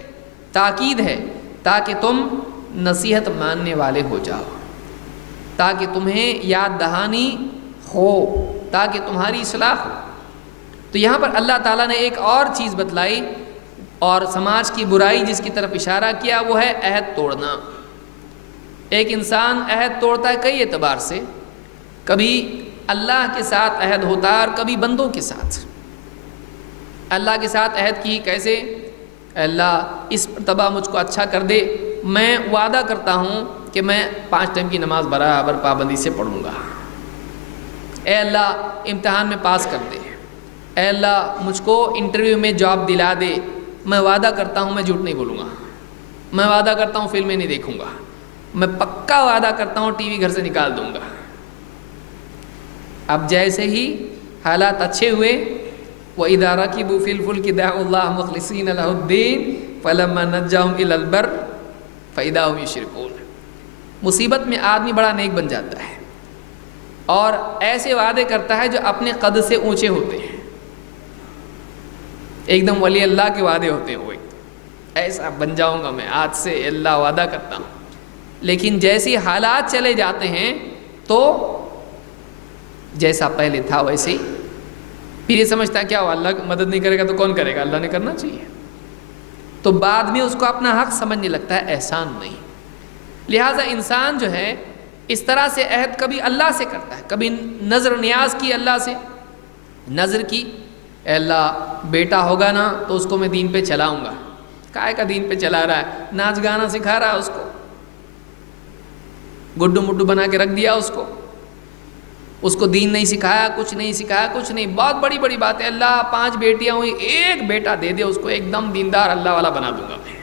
تاکید ہے، تاکہ تم نصیحت ماننے والے ہو جاؤ، تاکہ تمہیں یاد دہانی ہو، تاکہ تمہاری اصلاح ہو۔ تو یہاں پر اللہ تعالیٰ نے ایک اور چیز بتلائی اور سماج کی برائی جس کی طرف اشارہ کیا وہ ہے عہد توڑنا۔ ایک انسان عہد توڑتا ہے کئی اعتبار سے، کبھی اللہ کے ساتھ عہد ہوتا ہے اور کبھی بندوں کے ساتھ۔ اللہ کے ساتھ عہد کی کیسے؟ اے اللہ اس مرتبہ مجھ کو اچھا کر دے، میں وعدہ کرتا ہوں کہ میں 5 ٹائم کی نماز برابر پابندی سے پڑھوں گا۔ اے اللہ امتحان میں پاس کر دے، اے اللہ مجھ کو انٹرویو میں جاب دلا دے، میں وعدہ کرتا ہوں میں جھوٹ نہیں بولوں گا، میں وعدہ کرتا ہوں فلمیں نہیں دیکھوں گا، میں پکا وعدہ کرتا ہوں ٹی وی گھر سے نکال دوں گا۔ اب جیسے ہی حالات اچھے ہوئے وَإِذَا رَكِبُوا فِي الْفُلْكِ دَعُوا اللَّهَ مُخْلِصِينَ لَهُ الدِّينَ فَلَمَّا نَجَّاهُمْ إِلَى الْبَرِّ فَإِذَا هُمْ يُشْرِكُونَ۔ مصیبت میں آدمی بڑا نیک بن جاتا ہے اور ایسے وعدے کرتا ہے جو اپنے قد سے اونچے ہوتے ہیں، ایک دم ولی اللہ کے وعدے ہوتے ہیں، وہ ایسا بن جاؤں گا میں آج سے، اللہ وعدہ کرتا ہوں۔ لیکن جیسے حالات چلے جاتے ہیں تو جیسا پہلے تھا ویسے ہی، پھر یہ سمجھتا ہے کیا وہ اللہ مدد نہیں کرے گا تو کون کرے گا، اللہ نے کرنا چاہیے، تو بعد میں اس کو اپنا حق سمجھنے لگتا ہے، احسان نہیں۔ لہٰذا انسان جو ہے اس طرح سے عہد کبھی اللہ سے کرتا ہے، کبھی نظر نیاز کی اللہ سے، نظر کی اے اللہ بیٹا ہوگا نا تو اس کو میں دین پہ چلاؤں گا، کائے کا دین پہ چلا رہا ہے، ناچ گانا سکھا رہا ہے اس کو، گڈو مڈو بنا کے رکھ دیا اس کو دین نہیں سکھایا، کچھ نہیں سکھایا، کچھ نہیں، بہت بڑی بڑی بات ہے، اللہ 5 بیٹیاں ہوئی، ایک بیٹا دے دے اس کو، ایک دم دیندار اللہ والا بنا دوں گا میں۔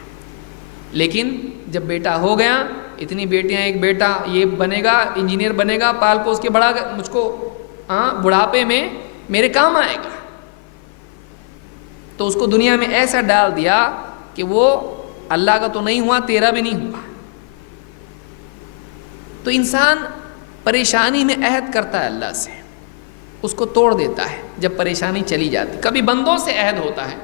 لیکن جب بیٹا ہو گیا، اتنی بیٹیاں، ایک بیٹا یہ بنے گا، انجینئر بنے گا، پال پوس کے بڑا مجھ کو بڑھاپے میں میرے کام آئے گا، تو اس کو دنیا میں ایسا ڈال دیا کہ وہ اللہ کا تو نہیں ہوا، تیرا بھی نہیں ہوا۔ تو انسان پریشانی میں عہد کرتا ہے اللہ سے، اس کو توڑ دیتا ہے جب پریشانی چلی جاتی۔ کبھی بندوں سے عہد ہوتا ہے،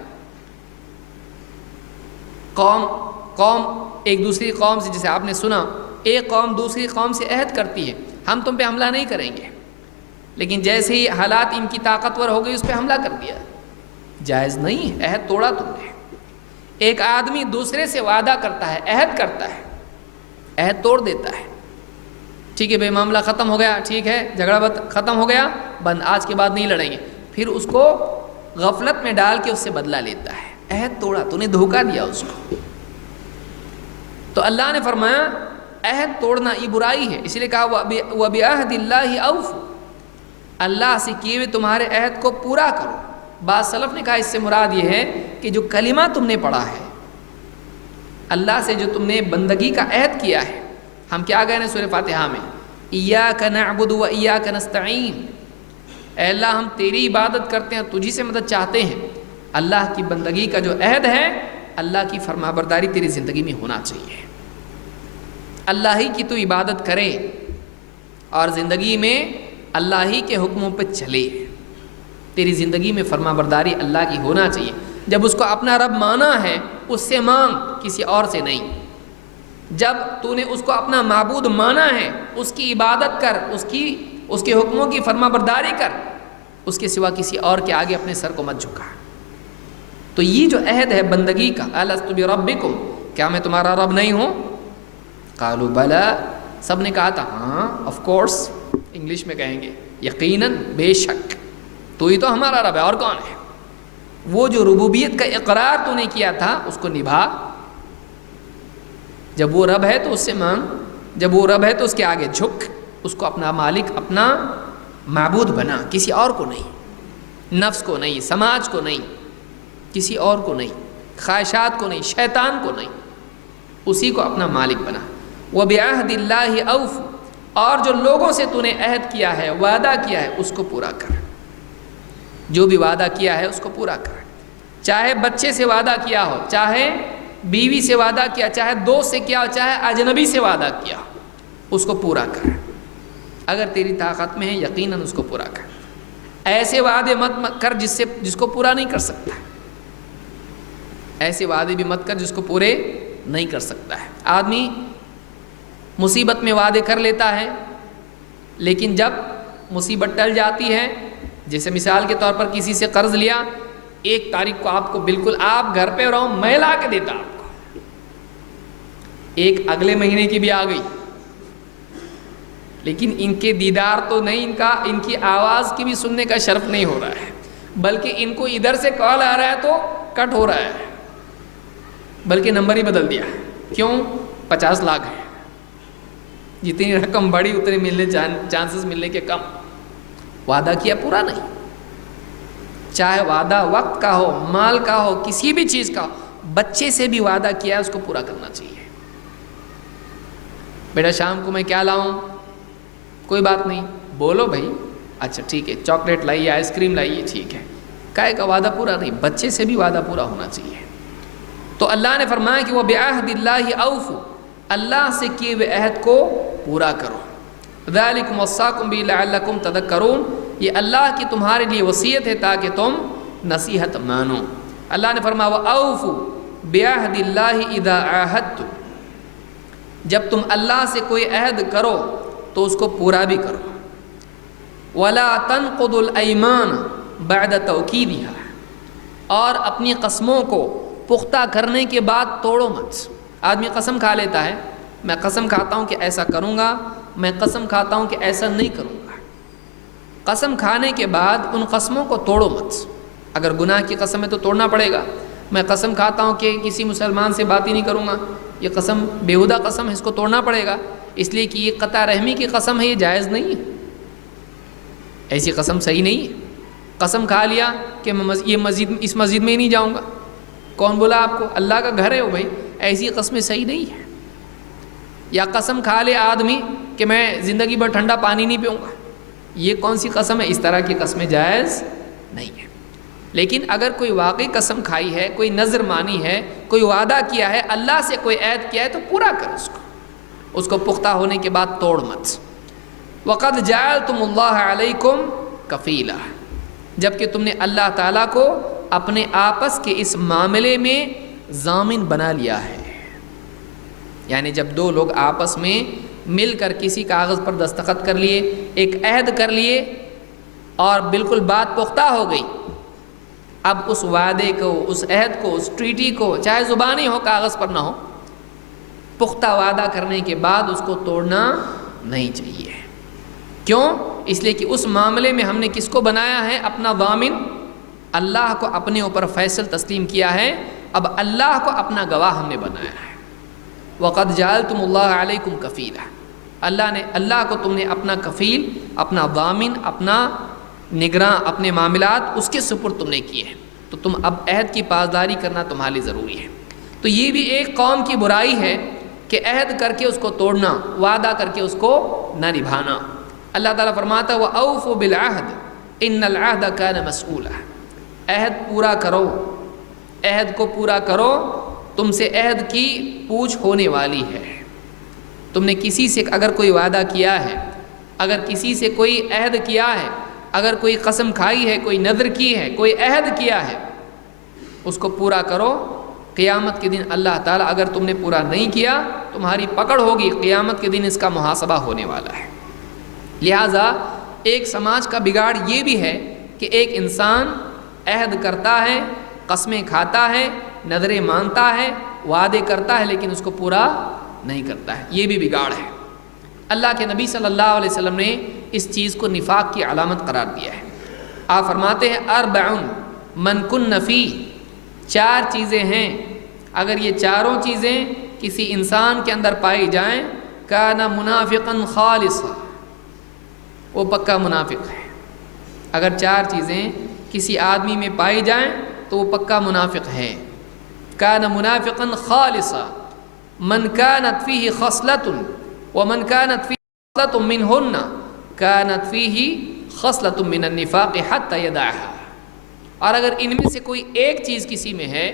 قوم ایک دوسری قوم سے، جیسے آپ نے سنا ایک قوم دوسری قوم سے عہد کرتی ہے ہم تم پہ حملہ نہیں کریں گے، لیکن جیسے ہی حالات ان کی طاقتور ہو گئی اس پہ حملہ کر دیا، جائز نہیں، عہد توڑا تم نے۔ ایک آدمی دوسرے سے وعدہ کرتا ہے، عہد کرتا ہے، عہد توڑ دیتا ہے، ٹھیک ہے بھائی معاملہ ختم ہو گیا، ٹھیک ہے جھگڑا ختم ہو گیا، بند، آج کے بعد نہیں لڑیں گے، پھر اس کو غفلت میں ڈال کے اس سے بدلہ لیتا ہے، عہد توڑا، تو نے دھوکہ دیا اس کو۔ تو اللہ نے فرمایا عہد توڑنا یہ برائی ہے، اس لیے کہا وَبِعَهْدِ اللَّهِ أَوْفُوا، اللہ سے کیے ہوئے تمہارے عہد کو پورا کرو۔ بعض سلف نے کہا اس سے مراد یہ ہے کہ جو کلمہ تم نے پڑھا ہے، اللہ سے جو تم نے بندگی کا عہد کیا ہے، ہم کیا گئے ہیں سورہ فاتحہ میں، إِيَّاكَ نَعْبُدُ وَإِيَّاكَ نَسْتَعِينُ، اے اللہ ہم تیری عبادت کرتے ہیں، تجھی سے مدد چاہتے ہیں۔ اللہ کی بندگی کا جو عہد ہے، اللہ کی فرمانبرداری تیری زندگی میں ہونا چاہیے، اللہ ہی کی تو عبادت کرے اور زندگی میں اللہ ہی کے حکموں پہ چلے، تیری زندگی میں فرمانبرداری اللہ کی ہونا چاہیے۔ جب اس کو اپنا رب مانا ہے اس سے مانگ، کسی اور سے نہیں۔ جب تو نے اس کو اپنا معبود مانا ہے اس کی عبادت کر، اس کے حکموں کی فرما برداری کر، اس کے سوا کسی اور کے آگے اپنے سر کو مت جھکا۔ تو یہ جو عہد ہے بندگی کا، الست بربکم، کیا میں تمہارا رب نہیں ہوں؟ قالوا بلا، سب نے کہا تھا ہاں آف کورس، انگلش میں کہیں گے یقیناً، بے شک تو ہی تو ہمارا رب ہے، اور کون ہے؟ وہ جو ربوبیت کا اقرار تو نے کیا تھا اس کو نبھا۔ جب وہ رب ہے تو اس سے مانگ، جب وہ رب ہے تو اس کے آگے جھک، اس کو اپنا مالک، اپنا معبود بنا، کسی اور کو نہیں، نفس کو نہیں، سماج کو نہیں، کسی اور کو نہیں، خواہشات کو نہیں، شیطان کو نہیں، اسی کو اپنا مالک بنا۔ وَبِعَهْدِ اللَّهِ أَوْفُوا، اور جو لوگوں سے تو نے عہد کیا ہے، وعدہ کیا ہے، اس کو پورا کر۔ جو بھی وعدہ کیا ہے اس کو پورا کر، چاہے بچے سے وعدہ کیا ہو، چاہے بیوی سے وعدہ کیا، چاہے دوست سے کیا ہو، چاہے اجنبی سے وعدہ کیا ہو، اس کو پورا کر۔ اگر تیری طاقت میں ہے یقیناً اس کو پورا کر۔ ایسے وعدے مت کر جس کو پورا نہیں کر سکتا، ایسے وعدے بھی مت کر جس کو پورے نہیں کر سکتا ہے۔ آدمی مصیبت میں وعدے کر لیتا ہے، لیکن جب مصیبت ٹل جاتی ہے، جیسے مثال کے طور پر کسی سے قرض لیا، 1 تاریخ کو آپ کو بالکل آپ گھر پہ رہو میں لا کے دیتا آپ کو، ایک اگلے مہینے کی بھی آ گئی، لیکن ان کے دیدار تو نہیں، ان کی آواز کی بھی سننے کا شرف نہیں ہو رہا ہے، بلکہ ان کو ادھر سے کال آ رہا ہے تو کٹ ہو رہا ہے، بلکہ نمبر ہی بدل دیا۔ کیوں؟ 50 لاکھ ہے، جتنی رقم بڑی اتنے ملنے چانسز ملنے کے کم۔ وعدہ کیا پورا نہیں، چاہے وعدہ وقت کا ہو، مال کا ہو، کسی بھی چیز کا ہو، بچے سے بھی وعدہ کیا ہے اس کو پورا کرنا چاہیے۔ بیٹا شام کو میں کیا لاؤں؟ کوئی بات نہیں، بولو بھائی، اچھا ٹھیک ہے، چاکلیٹ لائیے، آئس کریم لائیے، ٹھیک ہے۔ کائے کا وعدہ پورا نہیں، بچے سے بھی وعدہ پورا ہونا چاہیے۔ تو اللہ نے فرمایا کہ وہ بِعَهْدِ اللَّهِ أَوْفُوا، اللہ سے کیے ہوئے عہد کو پورا کرو۔ ذَلِكُمْ وَصَّاكُمْ بِهِ لَعَلَّكُمْ تَذَكَّرُونَ، یہ اللہ کی تمہارے لیے وصیت ہے تاکہ تم نصیحت مانو۔ اللہ نے فرمایا وَأَوْفُوا بِعَهْدِ اللَّهِ إِذَا عَاهَدتُّمْ، جب تم اللہ سے کوئی عہد کرو تو اس کو پورا بھی کرو۔ وَلَا تَنْقُضُوا الْأَيْمَانَ بَعْدَ تَوْكِيدِهَا، اور اپنی قسموں کو پختہ کرنے کے بعد توڑو مت۔ آدمی قسم کھا لیتا ہے، میں قسم کھاتا ہوں کہ ایسا کروں گا، میں قسم کھاتا ہوں کہ ایسا نہیں کروں گا۔ قسم کھانے کے بعد ان قسموں کو توڑو مت۔ اگر گناہ کی قسم ہے تو توڑنا پڑے گا۔ میں قسم کھاتا ہوں کہ کسی مسلمان سے بات ہی نہیں کروں گا، یہ قسم بیہودہ قسم ہے، اس کو توڑنا پڑے گا، اس لیے کہ یہ قطع رحمی کی قسم ہے، یہ جائز نہیں ہے، ایسی قسم صحیح نہیں ہے۔ قسم کھا لیا کہ میں اس مسجد میں ہی نہیں جاؤں گا، کون بولا آپ کو؟ اللہ کا گھر ہے وہ بھائی، ایسی قسمیں صحیح نہیں ہے۔ یا قسم کھا لے آدمی کہ میں زندگی بھر ٹھنڈا پانی نہیں پیوں گا، یہ کون سی قسم ہے؟ اس طرح کی قسمیں جائز نہیں ہے۔ لیکن اگر کوئی واقعی قسم کھائی ہے، کوئی نظر مانی ہے، کوئی وعدہ کیا ہے، اللہ سے کوئی عہد کیا ہے تو پورا کر اس کو پختہ ہونے کے بعد توڑ مت۔ وَقَدْ جَعَلْتُمُ اللَّهَ عَلَيْكُمْ كَفِيلًا، جب کہ تم نے اللہ تعالیٰ کو اپنے آپس کے اس معاملے میں ضامن بنا لیا ہے۔ یعنی جب 2 لوگ آپس میں مل کر کسی کاغذ پر دستخط کر لیے، ایک عہد کر لیے اور بالکل بات پختہ ہو گئی، اب اس وعدے کو، اس عہد کو، اس ٹریٹی کو، چاہے زبانی ہو کاغذ پر نہ ہو، پختہ وعدہ کرنے کے بعد اس کو توڑنا نہیں چاہیے۔ کیوں؟ اس لیے کہ اس معاملے میں ہم نے کس کو بنایا ہے؟ اپنا ضامن، اللہ کو اپنے اوپر فیصل تسلیم کیا ہے، اب اللہ کو اپنا گواہ ہم نے بنایا ہے۔ وَقَدْ جَعَلْتُمُ اللَّهَ عَلَيْكُمْ كَفِيلًا، اللہ کو تم نے اپنا کفیل، اپنا ضامن، اپنا نگراں، اپنے معاملات اس کے سپرد تم نے کیے ہیں، تو تم اب عہد کی پاسداری کرنا تمہارے لیے ضروری ہے۔ تو یہ بھی ایک قوم کی برائی ہے کہ عہد کر کے اس کو توڑنا، وعدہ کر کے اس کو نہ نبھانا۔ اللہ تعالیٰ فرماتا ہے وَأَوْفُوا بِالْعَهْدِ إِنَّ الْعَهْدَ كَانَ مَسْئُولًا، عہد پورا کرو، عہد کو پورا کرو، تم سے عہد کی پوچھ ہونے والی ہے۔ تم نے کسی سے اگر کوئی وعدہ کیا ہے، اگر کسی سے کوئی عہد کیا ہے، اگر کوئی قسم کھائی ہے، کوئی نذر کی ہے، کوئی عہد کیا ہے، اس کو پورا کرو. قیامت کے دن اللہ تعالیٰ اگر تم نے پورا نہیں کیا تمہاری پکڑ ہوگی، قیامت کے دن اس کا محاسبہ ہونے والا ہے. لہٰذا ایک سماج کا بگاڑ یہ بھی ہے کہ ایک انسان عہد کرتا ہے، قسمیں کھاتا ہے، نذریں مانتا ہے، وعدے کرتا ہے، لیکن اس کو پورا نہیں کرتا ہے. یہ بھی بگاڑ ہے. اللہ کے نبی صلی اللہ علیہ وسلم نے اس چیز کو نفاق کی علامت قرار دیا ہے. آپ فرماتے ہیں اربعن من کن فی، 4 چیزیں ہیں اگر یہ چاروں چیزیں کسی انسان کے اندر پائی جائیں کان منافقا خالصا، وہ پکا منافق ہے. اگر 4 چیزیں کسی آدمی میں پائی جائیں تو وہ پکا منافق ہے. کان منافقا خالصا من کانت فیہ خصلۃ ومن کانت فیہ خصلۃ منہن کانت فیہ خصلۃ من النفاق حتی یدعها. اور اگر ان میں سے کوئی ایک چیز کسی میں ہے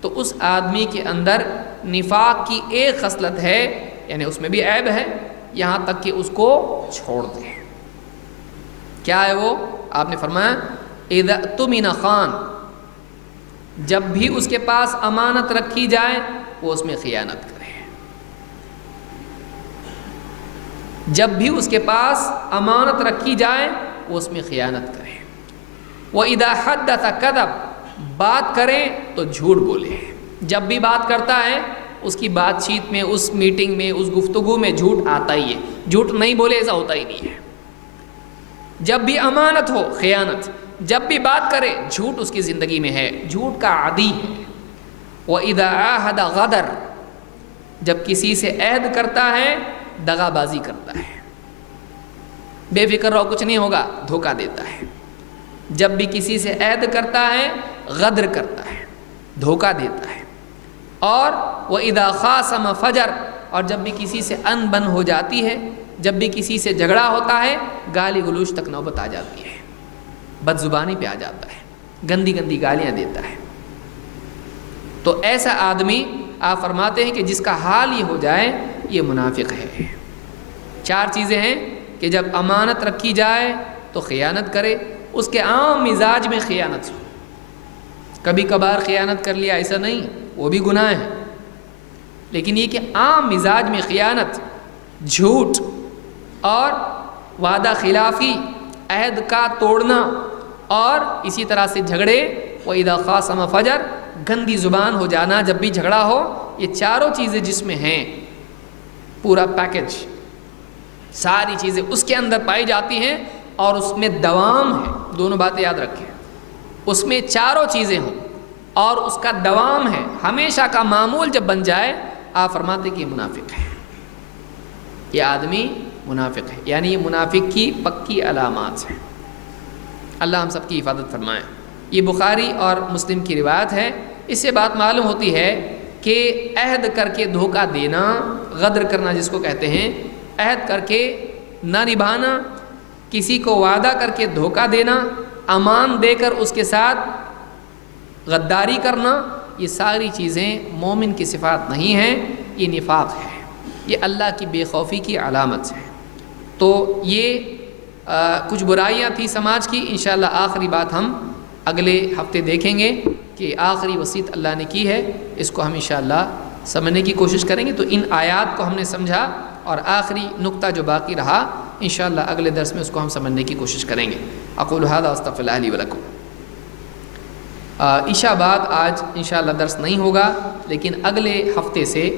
تو اس آدمی کے اندر نفاق کی ایک خصلت ہے، یعنی اس میں بھی عیب ہے، یہاں تک کہ اس کو چھوڑ دے. کیا ہے وہ؟ آپ نے فرمایا اذا اؤتمن خان، جب بھی اس کے پاس امانت رکھی جائے وہ اس میں خیانت کرے. جب بھی اس کے پاس امانت رکھی جائے وہ اس میں خیانت کرے. وَإِذَا حَدَّثَ كَذَبَ، بات کریں تو جھوٹ بولے. جب بھی بات کرتا ہے اس کی بات چیت میں، اس میٹنگ میں، اس گفتگو میں جھوٹ آتا ہی ہے. جھوٹ نہیں بولے ایسا ہوتا ہی نہیں ہے. جب بھی امانت ہو خیانت، جب بھی بات کرے جھوٹ اس کی زندگی میں ہے، جھوٹ کا عادی ہے. وَإِذَا عَاهَدَ غَدَرَ، جب کسی سے عہد کرتا ہے دغا بازی کرتا ہے. بے فکر رہو کچھ نہیں ہوگا، دھوکہ دیتا ہے. جب بھی کسی سے عہد کرتا ہے غدر کرتا ہے، دھوکہ دیتا ہے. اور وَإِذَا خَاصَمَ فَجَرَ، اور جب بھی کسی سے ان بن ہو جاتی ہے، جب بھی کسی سے جھگڑا ہوتا ہے گالی گلوچ تک نوبت آ جاتی ہے، بد زبانی پہ آ جاتا ہے، گندی گندی گالیاں دیتا ہے. تو ایسا آدمی آپ فرماتے ہیں کہ جس کا حال یہ ہو جائے یہ منافق ہے. 4 چیزیں ہیں کہ جب امانت رکھی جائے تو خیانت کرے. اس کے عام مزاج میں خیانت ہو، کبھی کبھار خیانت کر لیا ایسا نہیں، وہ بھی گناہ ہے، لیکن یہ کہ عام مزاج میں خیانت، جھوٹ اور وعدہ خلافی، عہد کا توڑنا اور اسی طرح سے جھگڑے. وَإِذَا خَاصَمَ فَجَرَ، گندی زبان ہو جانا جب بھی جھگڑا ہو. یہ چاروں چیزیں جس میں ہیں، پورا پیکج، ساری چیزیں اس کے اندر پائی جاتی ہیں اور اس میں دوام ہے. دونوں باتیں یاد رکھیں، اس میں چاروں چیزیں ہوں اور اس کا دوام ہے، ہمیشہ کا معمول جب بن جائے آپ فرماتے کہ یہ منافق ہے، یہ آدمی منافق ہے. یعنی یہ منافق کی پکی علامات ہیں. اللہ ہم سب کی حفاظت فرمائے. یہ بخاری اور مسلم کی روایت ہے. اس سے بات معلوم ہوتی ہے کہ عہد کر کے دھوکہ دینا، غدر کرنا جس کو کہتے ہیں، عہد کر کے نہ نبھانا، کسی کو وعدہ کر کے دھوکہ دینا، امان دے کر اس کے ساتھ غداری کرنا، یہ ساری چیزیں مومن کی صفات نہیں ہیں، یہ نفاق ہے، یہ اللہ کی بے خوفی کی علامت ہے. تو یہ کچھ برائیاں تھیں سماج کی. انشاءاللہ آخری بات ہم اگلے ہفتے دیکھیں گے کہ آخری وصیت اللہ نے کی ہے، اس کو ہم انشاءاللہ سمجھنے کی کوشش کریں گے. تو ان آیات کو ہم نے سمجھا اور آخری نقطہ جو باقی رہا انشاءاللہ اگلے درس میں اس کو ہم سمجھنے کی کوشش کریں گے. اقول ھذا واستغفر اللہ لی ولکم. عشاء بعد آج انشاءاللہ درس نہیں ہوگا، لیکن اگلے ہفتے سے